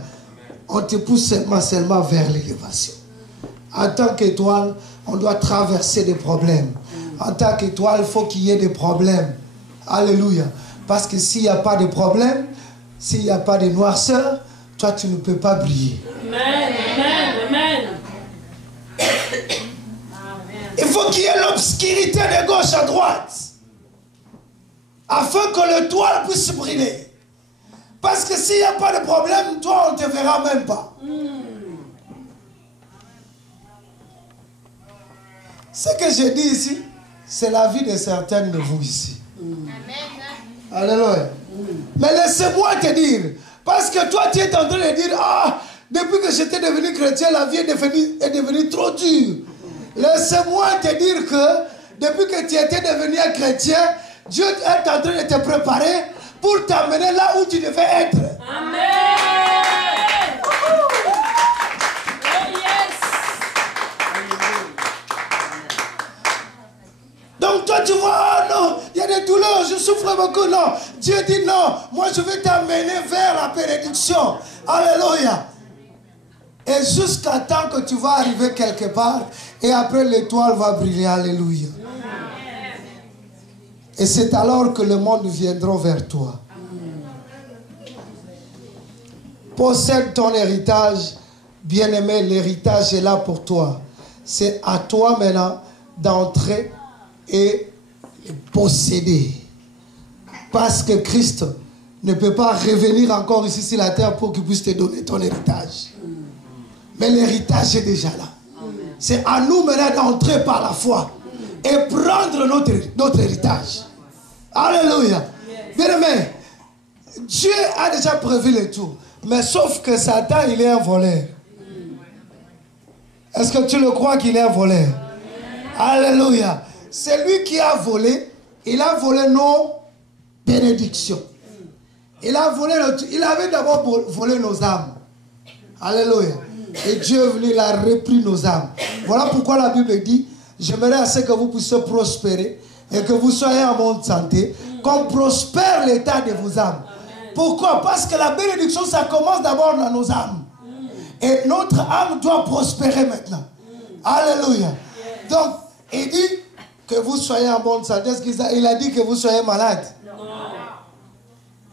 On te pousse seulement vers l'élévation. En tant qu'étoile, on doit traverser des problèmes. En tant qu'étoile, il faut qu'il y ait des problèmes. Alléluia. Parce que s'il n'y a pas de problème, s'il n'y a pas de noirceur, toi, tu ne peux pas briller. Amen. Amen. Amen. Il faut qu'il y ait l'obscurité de gauche à droite. Afin que le toit puisse briller. Parce que s'il n'y a pas de problème, toi, on ne te verra même pas. Ce que je dis ici, c'est la vie de certains de vous ici. Alléluia. Mais laissez-moi te dire, parce que toi, tu es en train de dire, ah, depuis que j'étais devenu chrétien, la vie est devenue trop dure. Laissez-moi te dire que, depuis que tu étais devenu un chrétien, Dieu est en train de te préparer pour t'amener là où tu devais être. Amen. Oh, yes. Donc toi tu vois, oh non, il y a des douleurs, je souffre beaucoup. Non, Dieu dit non, moi je vais t'amener vers la bénédiction. Alléluia. Et jusqu'à temps que tu vas arriver quelque part, et après l'étoile va briller. Alléluia. Et c'est alors que le monde viendra vers toi. Possède ton héritage, bien-aimé, l'héritage est là pour toi. C'est à toi maintenant d'entrer et posséder. Parce que Christ ne peut pas revenir encore ici sur la terre pour qu'il puisse te donner ton héritage. Mais l'héritage est déjà là. C'est à nous maintenant d'entrer par la foi et prendre notre héritage. Alléluia. Bien-aimé, Dieu a déjà prévu le tout. Mais sauf que Satan, il est un voleur. Est-ce que tu le crois qu'il est un voleur? Alléluia. C'est lui qui a volé. Il a volé nos bénédictions. Il avait d'abord volé nos âmes. Alléluia. Et Dieu est venu, il a repris nos âmes. Voilà pourquoi la Bible dit, j'aimerais assez que vous puissiez prospérer et que vous soyez en bonne santé, qu'on prospère l'état de vos âmes. Pourquoi? Parce que la bénédiction, ça commence d'abord dans nos âmes. Et notre âme doit prospérer maintenant. Alléluia. Donc, il dit que vous soyez en bonne santé. Est-ce qu'il a dit que vous soyez malade?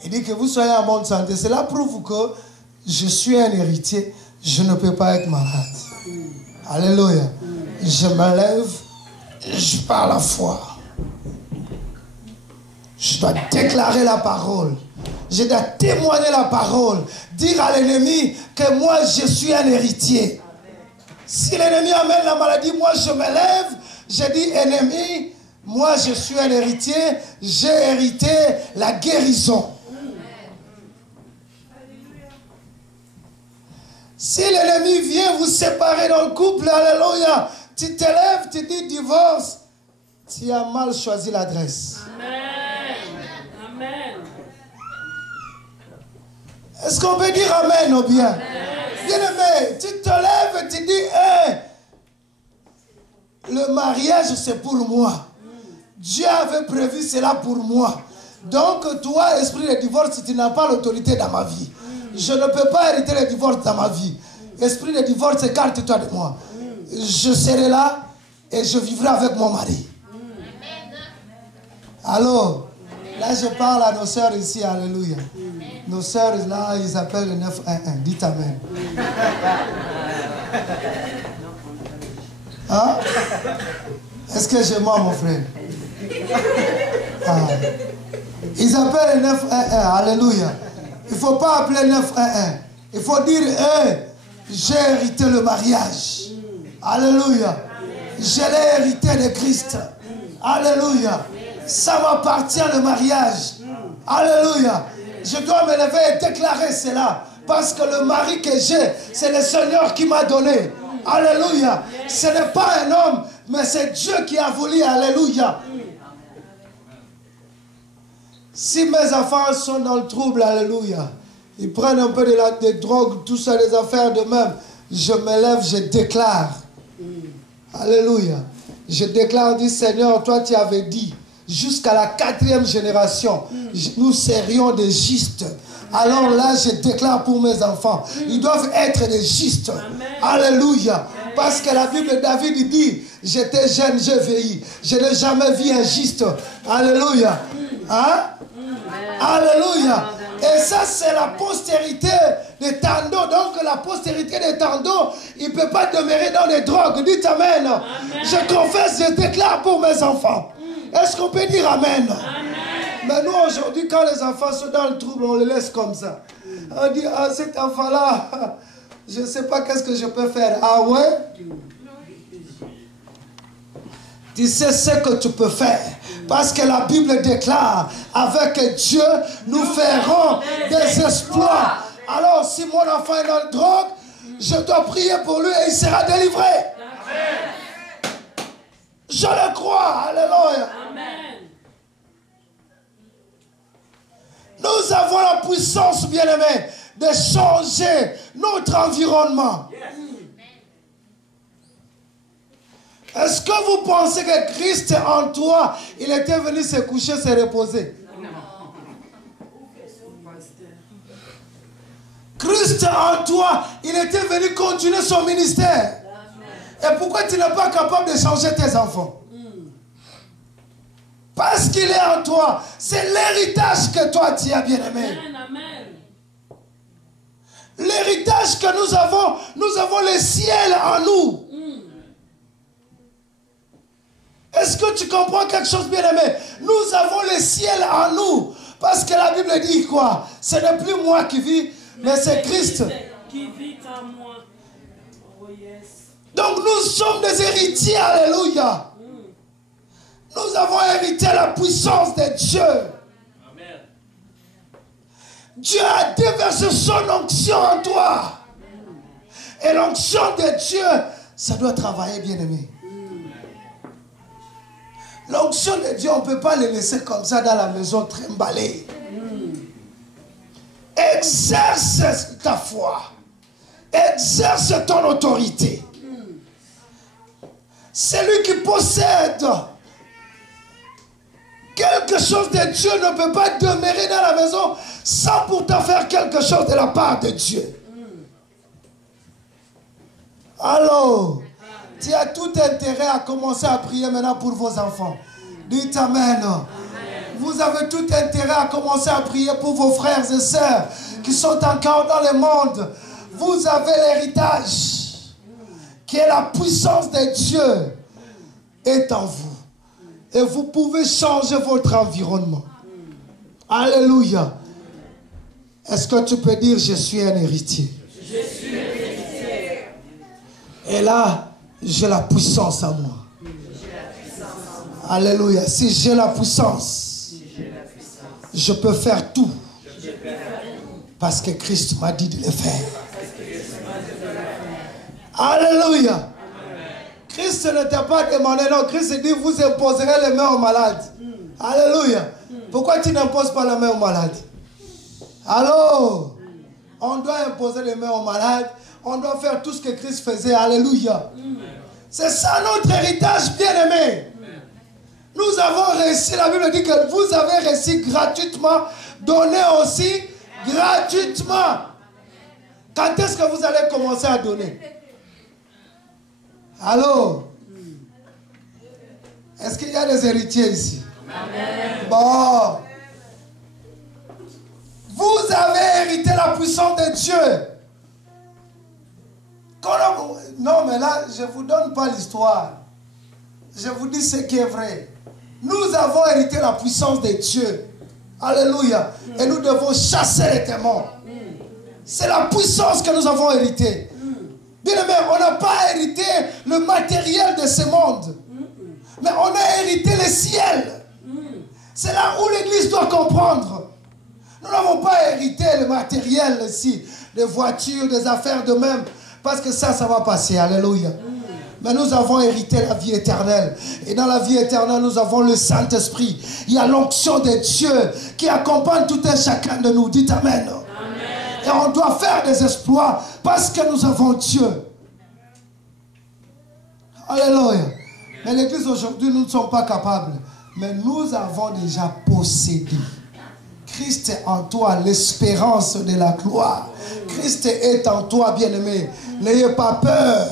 Il dit que vous soyez en bonne santé. Cela prouve que je suis un héritier. Je ne peux pas être malade. Alléluia. Je me lève, je parle la foi. Je dois déclarer la parole. Je dois témoigner la parole. Dire à l'ennemi que moi je suis un héritier. Si l'ennemi amène la maladie, moi je me lève. Je dis ennemi, moi je suis un héritier. J'ai hérité la guérison. Si l'ennemi vient vous séparer dans le couple, alléluia, tu te lèves, tu dis divorce, tu as mal choisi l'adresse. Amen. Amen. Est-ce qu'on peut dire amen ou bien? Bien-aimé, tu te lèves et tu dis, hey, le mariage c'est pour moi. Dieu avait prévu cela pour moi. Donc toi, esprit de divorce, tu n'as pas l'autorité dans ma vie. Je ne peux pas hériter le divorce dans ma vie. Esprit de divorce, écarte-toi de moi. Je serai là et je vivrai avec mon mari. Alors, là je parle à nos sœurs ici, alléluia. Nos sœurs là, ils appellent le 911. Dites amen. Hein? Est-ce que je mens, mon frère? Ah. Ils appellent le 911. Alléluia. Il ne faut pas appeler 911. Il faut dire, hey, j'ai hérité le mariage. Alléluia. Je l'ai hérité de Christ. Alléluia. Ça m'appartient le mariage. Alléluia. Je dois me lever et déclarer cela. Parce que le mari que j'ai, c'est le Seigneur qui m'a donné. Alléluia. Ce n'est pas un homme, mais c'est Dieu qui a voulu. Alléluia. Si mes enfants sont dans le trouble, alléluia, ils prennent un peu de drogue, tout ça, les affaires de même, je me lève, je déclare. Alléluia. Je déclare, dis Seigneur, toi tu avais dit, jusqu'à la 4e génération, nous serions des justes. Alors là, je déclare pour mes enfants, ils doivent être des justes. Alléluia. Parce que la Bible de David dit, j'étais jeune, j'ai vieilli. Je n'ai jamais vu un juste. Alléluia. Hein? Alléluia. Et ça, c'est la postérité de Tando. Donc, la postérité de Tando, il ne peut pas demeurer dans les drogues. Dites amen. Amen. Je confesse, je déclare pour mes enfants. Est-ce qu'on peut dire amen? Amen. Mais nous, aujourd'hui, quand les enfants sont dans le trouble, on les laisse comme ça. On dit, ah, cet enfant-là, je ne sais pas qu'est-ce que je peux faire. Ah ouais? Tu sais ce que tu peux faire. Parce que la Bible déclare, avec Dieu, nous ferons des exploits. Alors, si mon enfant est dans le drogue, je dois prier pour lui et il sera délivré. Amen. Je le crois. Alléluia. Amen. Nous avons la puissance, bien-aimés, de changer notre environnement. Est-ce que vous pensez que Christ en toi, il était venu se coucher, se reposer? Non. Christ en toi, il était venu continuer son ministère. Et pourquoi tu n'es pas capable de changer tes enfants? Parce qu'il est en toi. C'est l'héritage que toi tu as, bien-aimé. L'héritage que nous avons le ciel en nous. Est-ce que tu comprends quelque chose, bien-aimé? Nous avons le ciel en nous. Parce que la Bible dit quoi? Ce n'est plus moi qui vis, mais c'est Christ qui vit en moi. Oh, yes. Donc nous sommes des héritiers, alléluia. Nous avons hérité la puissance de Dieu. Amen. Dieu a déversé son onction en toi. Et l'onction de Dieu, ça doit travailler, bien-aimé. L'onction de Dieu, on ne peut pas le laisser comme ça dans la maison trimballer. Exerce ta foi. Exerce ton autorité. Celui qui possède quelque chose de Dieu ne peut pas demeurer dans la maison sans pourtant faire quelque chose de la part de Dieu. Alors, tu as tout intérêt à commencer à prier maintenant pour vos enfants. Dites amen. Amen. Vous avez tout intérêt à commencer à prier pour vos frères et sœurs qui sont encore dans le monde. Vous avez l'héritage qui est la puissance de Dieu est en vous. Et vous pouvez changer votre environnement. Alléluia. Est-ce que tu peux dire je suis un héritier? Je suis un héritier. Et là, j'ai la puissance en moi. Alléluia. Si j'ai la puissance, je peux faire tout. Parce que Christ m'a dit de le faire. Alléluia. Christ ne t'a pas demandé, non. Christ dit, vous imposerez les mains aux malades. Alléluia. Pourquoi tu n'imposes pas la main aux malades? Allô? On doit imposer les mains aux malades. On doit faire tout ce que Christ faisait. Alléluia. C'est ça notre héritage, bien-aimé. Nous avons reçu, la Bible dit que vous avez reçu gratuitement, donné aussi gratuitement. Quand est-ce que vous allez commencer à donner? Allô? Est-ce qu'il y a des héritiers ici? Amen. Bon. Vous avez hérité la puissance de Dieu. Non, mais là, je ne vous donne pas l'histoire. Je vous dis ce qui est vrai. Nous avons hérité la puissance de Dieu. Alléluia. Et nous devons chasser les démons. C'est la puissance que nous avons héritée. Bien aimé, on n'a pas hérité le matériel de ce monde. Mais on a hérité le ciel. C'est là où l'Église doit comprendre. Nous n'avons pas hérité le matériel ici. Des voitures, des affaires de même. Parce que ça va passer. Alléluia. Mais nous avons hérité la vie éternelle. Et dans la vie éternelle, nous avons le Saint-Esprit. Il y a l'onction de Dieu qui accompagne tout un chacun de nous. Dites Amen. Et on doit faire des exploits parce que nous avons Dieu. Alléluia. Mais l'Église aujourd'hui, nous ne sommes pas capables. Mais nous avons déjà possédé. Christ est en toi, l'espérance de la gloire. Christ est en toi, bien-aimé. N'ayez pas peur.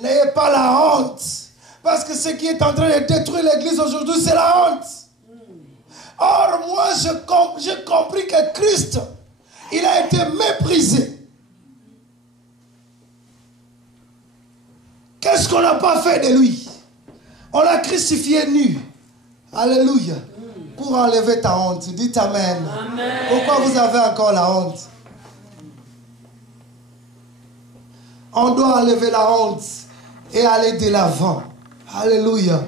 N'ayez pas la honte. Parce que ce qui est en train de détruire l'Église aujourd'hui, c'est la honte. Or, moi, j'ai compris que Christ, il a été méprisé. Qu'est-ce qu'on n'a pas fait de lui? On l'a crucifié nu. Alléluia. Pour enlever ta honte. Dites Amen. Amen. Pourquoi vous avez encore la honte? On doit enlever la honte et aller de l'avant. Alléluia.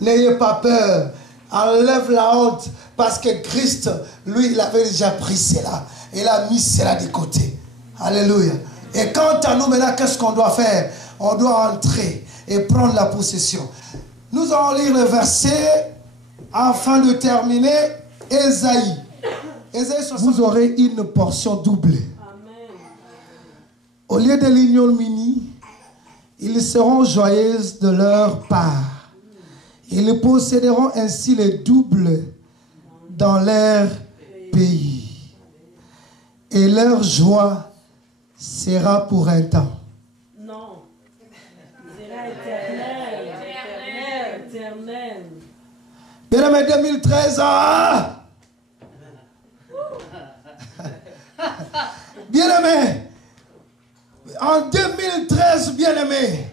N'ayez pas peur. Enlève la honte parce que Christ, lui, il avait déjà pris cela. Il a mis cela de côté. Alléluia. Et quant à nous, maintenant, qu'est-ce qu'on doit faire? On doit entrer et prendre la possession. Nous allons lire le verset afin de terminer. Ésaïe. Vous aurez une portion doublée. Au lieu de l'ignominie, ils seront joyeux de leur part. Ils posséderont ainsi le double dans leur pays. Et leur joie sera pour un temps. Non. Sera éternel. Éternel. Bien-aimé, 2013, bien-aimé, en 2013, bien-aimé,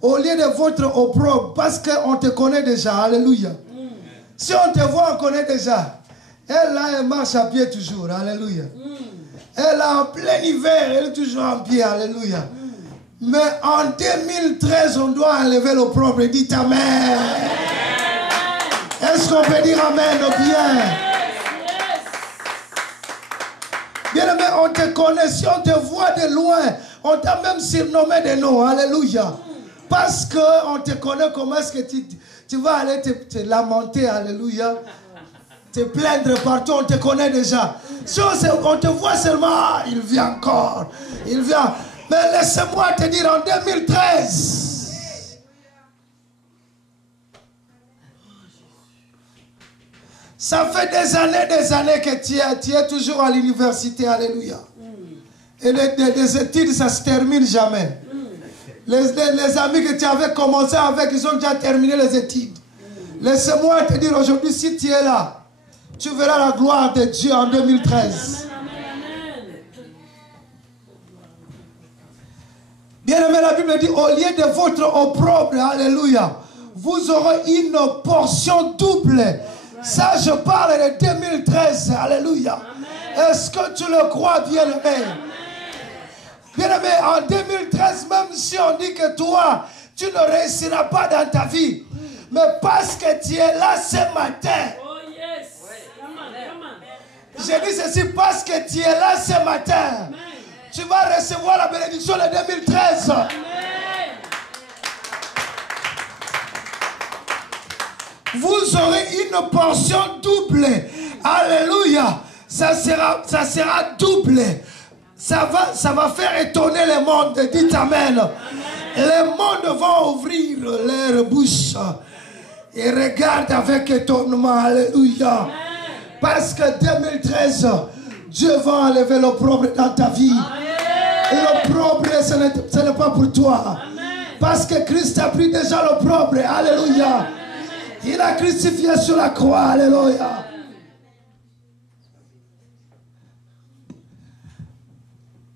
au lieu de votre opprobre, parce qu'on te connaît déjà, alléluia. Si on te voit, on connaît déjà. Elle là, elle marche à pied toujours, alléluia. Elle est en plein hiver, elle est toujours en pied, alléluia. Mais en 2013, on doit enlever l'opprobre et dites Amen. Est-ce qu'on peut dire Amen ou bien? Bien-aimé, on te connaît, si on te voit de loin, on t'a même surnommé des noms, alléluia. Parce qu'on te connaît, comment est-ce que tu vas aller te lamenter, alléluia. Te plaindre partout, on te connaît déjà. Si on te voit seulement, il vient encore, il vient. Mais laissez-moi te dire, en 2013, ça fait des années que tu es toujours à l'université, alléluia. Et les études, ça ne se termine jamais. Les amis que tu avais commencé avec, ils ont déjà terminé les études. Laissez-moi te dire aujourd'hui, si tu es là, tu verras la gloire de Dieu en 2013. Bien-aimé, la Bible dit, au lieu de votre opprobre, alléluia, vous aurez une portion double. Ça, je parle de 2013, alléluia. Est-ce que tu le crois, bien-aimé? Bien-aimé, en 2013, même si on dit que toi, tu ne réussiras pas dans ta vie, mais parce que tu es là ce matin. Je dis ceci, parce que tu es là ce matin, tu vas recevoir la bénédiction de 2013. Amen. Vous aurez une portion double. Alléluia. Ça sera double. Ça va faire étonner le monde. Dites Amen. Les mondes vont ouvrir leur bouche et regardent avec étonnement. Alléluia. Amen. Parce que 2013, Dieu va enlever l'opprobre dans ta vie. L'opprobre, ce n'est pas pour toi. Amen. Parce que Christ a pris déjà l'opprobre. Alléluia. Amen. Il a crucifié sur la croix. Alléluia.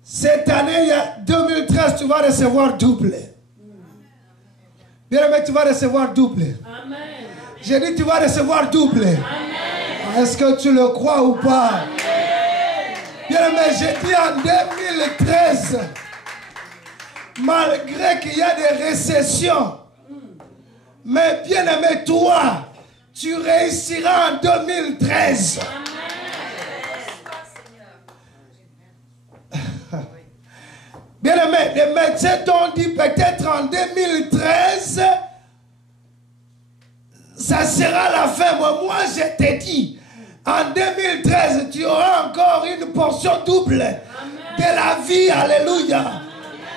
Cette année, 2013, tu vas recevoir double. Bien aimé, tu vas recevoir double. Amen. J'ai dit, tu vas recevoir double. Est-ce que tu le crois ou pas? Amen. Bien aimé, j'ai dit en 2013, malgré qu'il y a des récessions, mais bien aimé, toi, tu réussiras en 2013. Bien aimé, les médecins t'ont dit peut-être en 2013, ça sera la fin. Moi, je t'ai dit, en 2013, tu auras encore une portion double de la vie. Alléluia.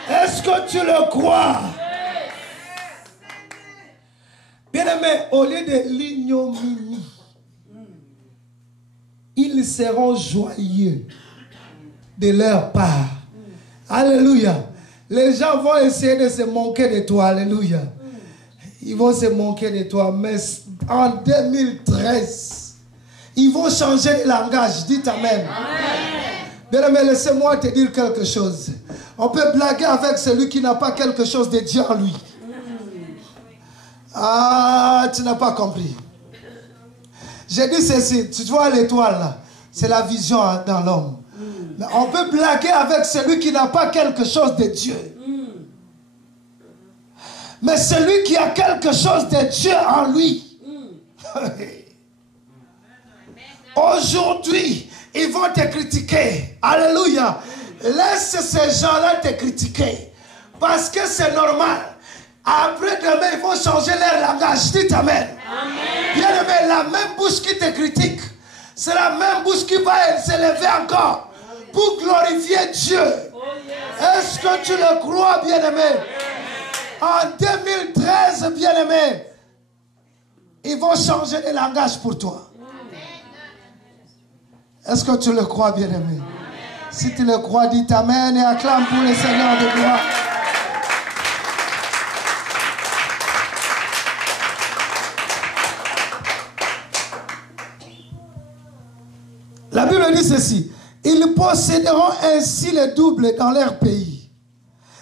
Est-ce que tu le crois? Bien aimé, au lieu de l'ignominie, ils seront joyeux de leur part. Alléluia. Les gens vont essayer de se moquer de toi. Alléluia. Ils vont se moquer de toi. Mais en 2013, ils vont changer de langage. Dites Amen. Bien aimé, laissez-moi te dire quelque chose. On peut blaguer avec celui qui n'a pas quelque chose de Dieu en lui. Ah, tu n'as pas compris. J'ai dit ceci. Tu vois l'étoile là. C'est la vision dans l'homme. Mais on peut blaguer avec celui qui n'a pas quelque chose de Dieu. Mais celui qui a quelque chose de Dieu en lui. Aujourd'hui, ils vont te critiquer. Alléluia. Laisse ces gens-là te critiquer. Parce que c'est normal. Après demain, ils vont changer leur langage. Dites Amen. Bien aimé, la même bouche qui te critique, c'est la même bouche qui va s'élever encore pour glorifier Dieu. Est-ce que tu le crois, bien-aimé? En 2013, bien-aimé, ils vont changer de langage pour toi. Est-ce que tu le crois, bien-aimé? Si tu le crois, dis Amen et acclame pour le Seigneur de gloire. La Bible dit ceci. Ils posséderont ainsi le double dans leur pays.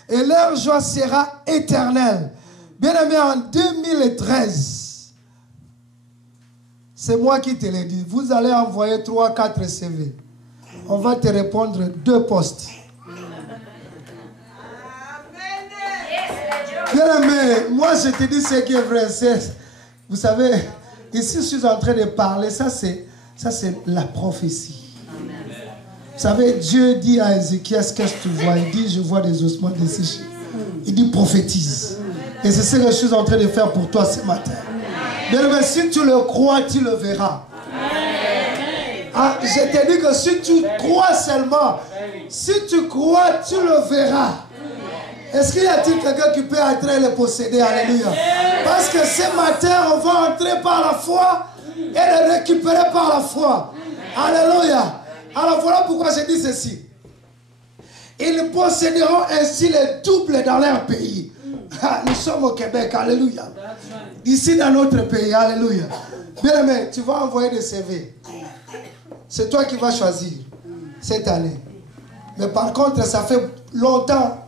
Et leur joie sera éternelle. Bien-aimé, en 2013, c'est moi qui te l'ai dit. Vous allez envoyer 3-4 CV. On va te répondre 2 postes. Bien-aimé, moi je te dis ce qui est vrai. Vous savez, ici je suis en train de parler. Ça c'est la prophétie. Vous savez, Dieu dit à Ézéchiel, qu'est-ce que tu vois? Il dit, je vois des ossements desséchés. Il dit, prophétise. Et c'est ce que je suis en train de faire pour toi ce matin. Mais si tu le crois, tu le verras. Ah, je te dis que si tu crois seulement, si tu crois, tu le verras. Est-ce qu'il y a-t-il quelqu'un qui peut entrer et le posséder? Alléluia. Parce que ce matin, on va entrer par la foi et le récupérer par la foi. Alléluia. Alors voilà pourquoi je dis ceci. Ils posséderont ainsi le double dans leur pays. Nous sommes au Québec, alléluia. Ici dans notre pays, alléluia. Bien aimé, tu vas envoyer des CV. C'est toi qui vas choisir cette année. Mais par contre, ça fait longtemps,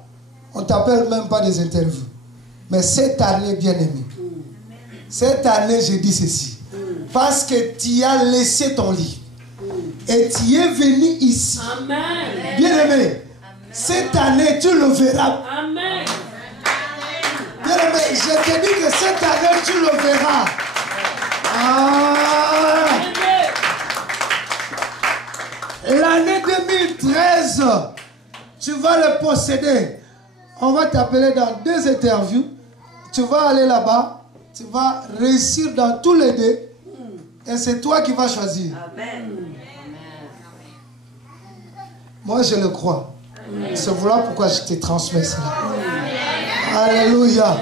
on ne t'appelle même pas des interviews. Mais cette année, bien aimé, cette année, je dis ceci. Parce que tu as laissé ton lit. Et tu es venu ici. Amen. Bien aimé, cette année tu le verras. Amen. Bien aimé, je te dis que cette année tu le verras. Ah. L'année 2013, tu vas le posséder. On va t'appeler dans 2 interviews. Tu vas aller là-bas. Tu vas réussir dans tous les 2. Et c'est toi qui vas choisir. Amen. Moi, je le crois. C'est voilà pourquoi je te transmets cela. Alléluia.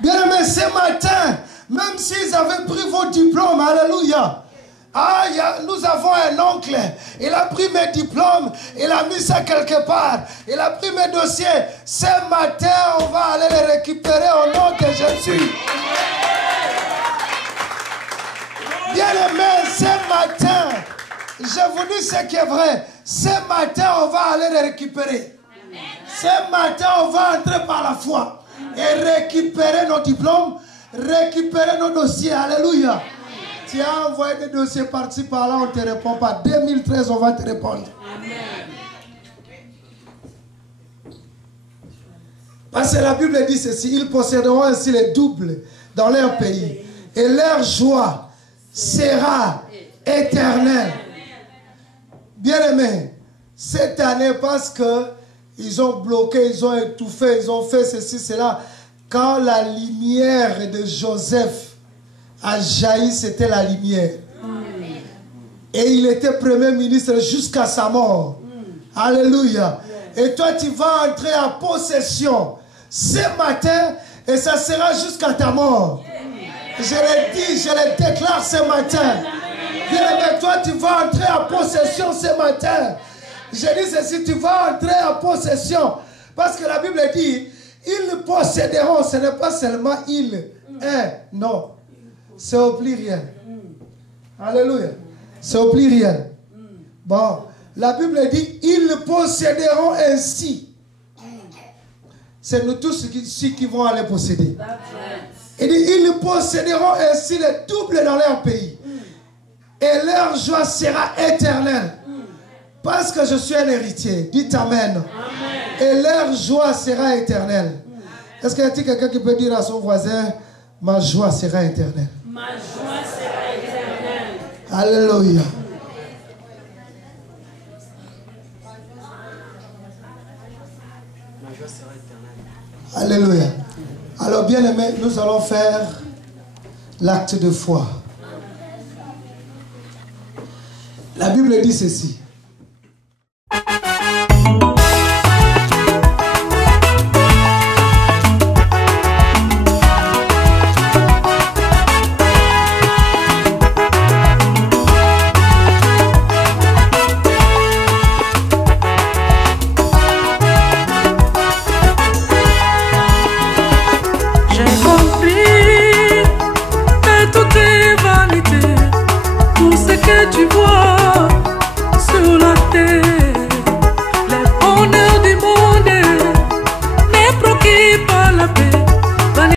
Bien aimé, ce matin, même s'ils avaient pris vos diplômes, alléluia. Ah, nous avons un oncle, il a pris mes diplômes, il a mis ça quelque part, il a pris mes dossiers. Ce matin, on va aller les récupérer au nom de Jésus. Bien aimé, ce matin, je vous dis ce qui est vrai. Ce matin, on va aller les récupérer. Ce matin, on va entrer par la foi et récupérer nos diplômes, récupérer nos dossiers. Alléluia. Tu as envoyé des dossiers par-ci, par-là, on ne te répond pas. 2013, on va te répondre. Amen. Parce que la Bible dit ceci, ils posséderont ainsi les doubles dans leur pays. Et leur joie sera éternelle. Bien-aimés, cette année, parce qu'ils ont bloqué, ils ont étouffé, ils ont fait ceci, cela, quand la lumière de Joseph a jailli, c'était la lumière. Et il était premier ministre jusqu'à sa mort. Alléluia. Et toi, tu vas entrer en possession ce matin et ça sera jusqu'à ta mort. Je l'ai dit, je le déclare ce matin. Bien, toi, tu vas entrer en possession ce matin. Je dis ceci, tu vas entrer en possession. Parce que la Bible dit, ils posséderont, ce n'est pas seulement ils. Non. C'est au pluriel. Alléluia. C'est au pluriel. Bon, la Bible dit, ils posséderont ainsi. C'est nous tous ceux qui vont aller posséder. Il dit, ils posséderont ainsi les doubles dans leur pays. Et leur joie sera éternelle. Parce que je suis un héritier. Dites Amen. Et leur joie sera éternelle. Est-ce qu'il y a quelqu'un qui peut dire à son voisin, ma joie sera éternelle? Ma joie sera éternelle. Alléluia. Ma joie sera éternelle. Alléluia. Alors bien aimé, nous allons faire l'acte de foi. La Bible dit ceci. Tu vois sur la terre.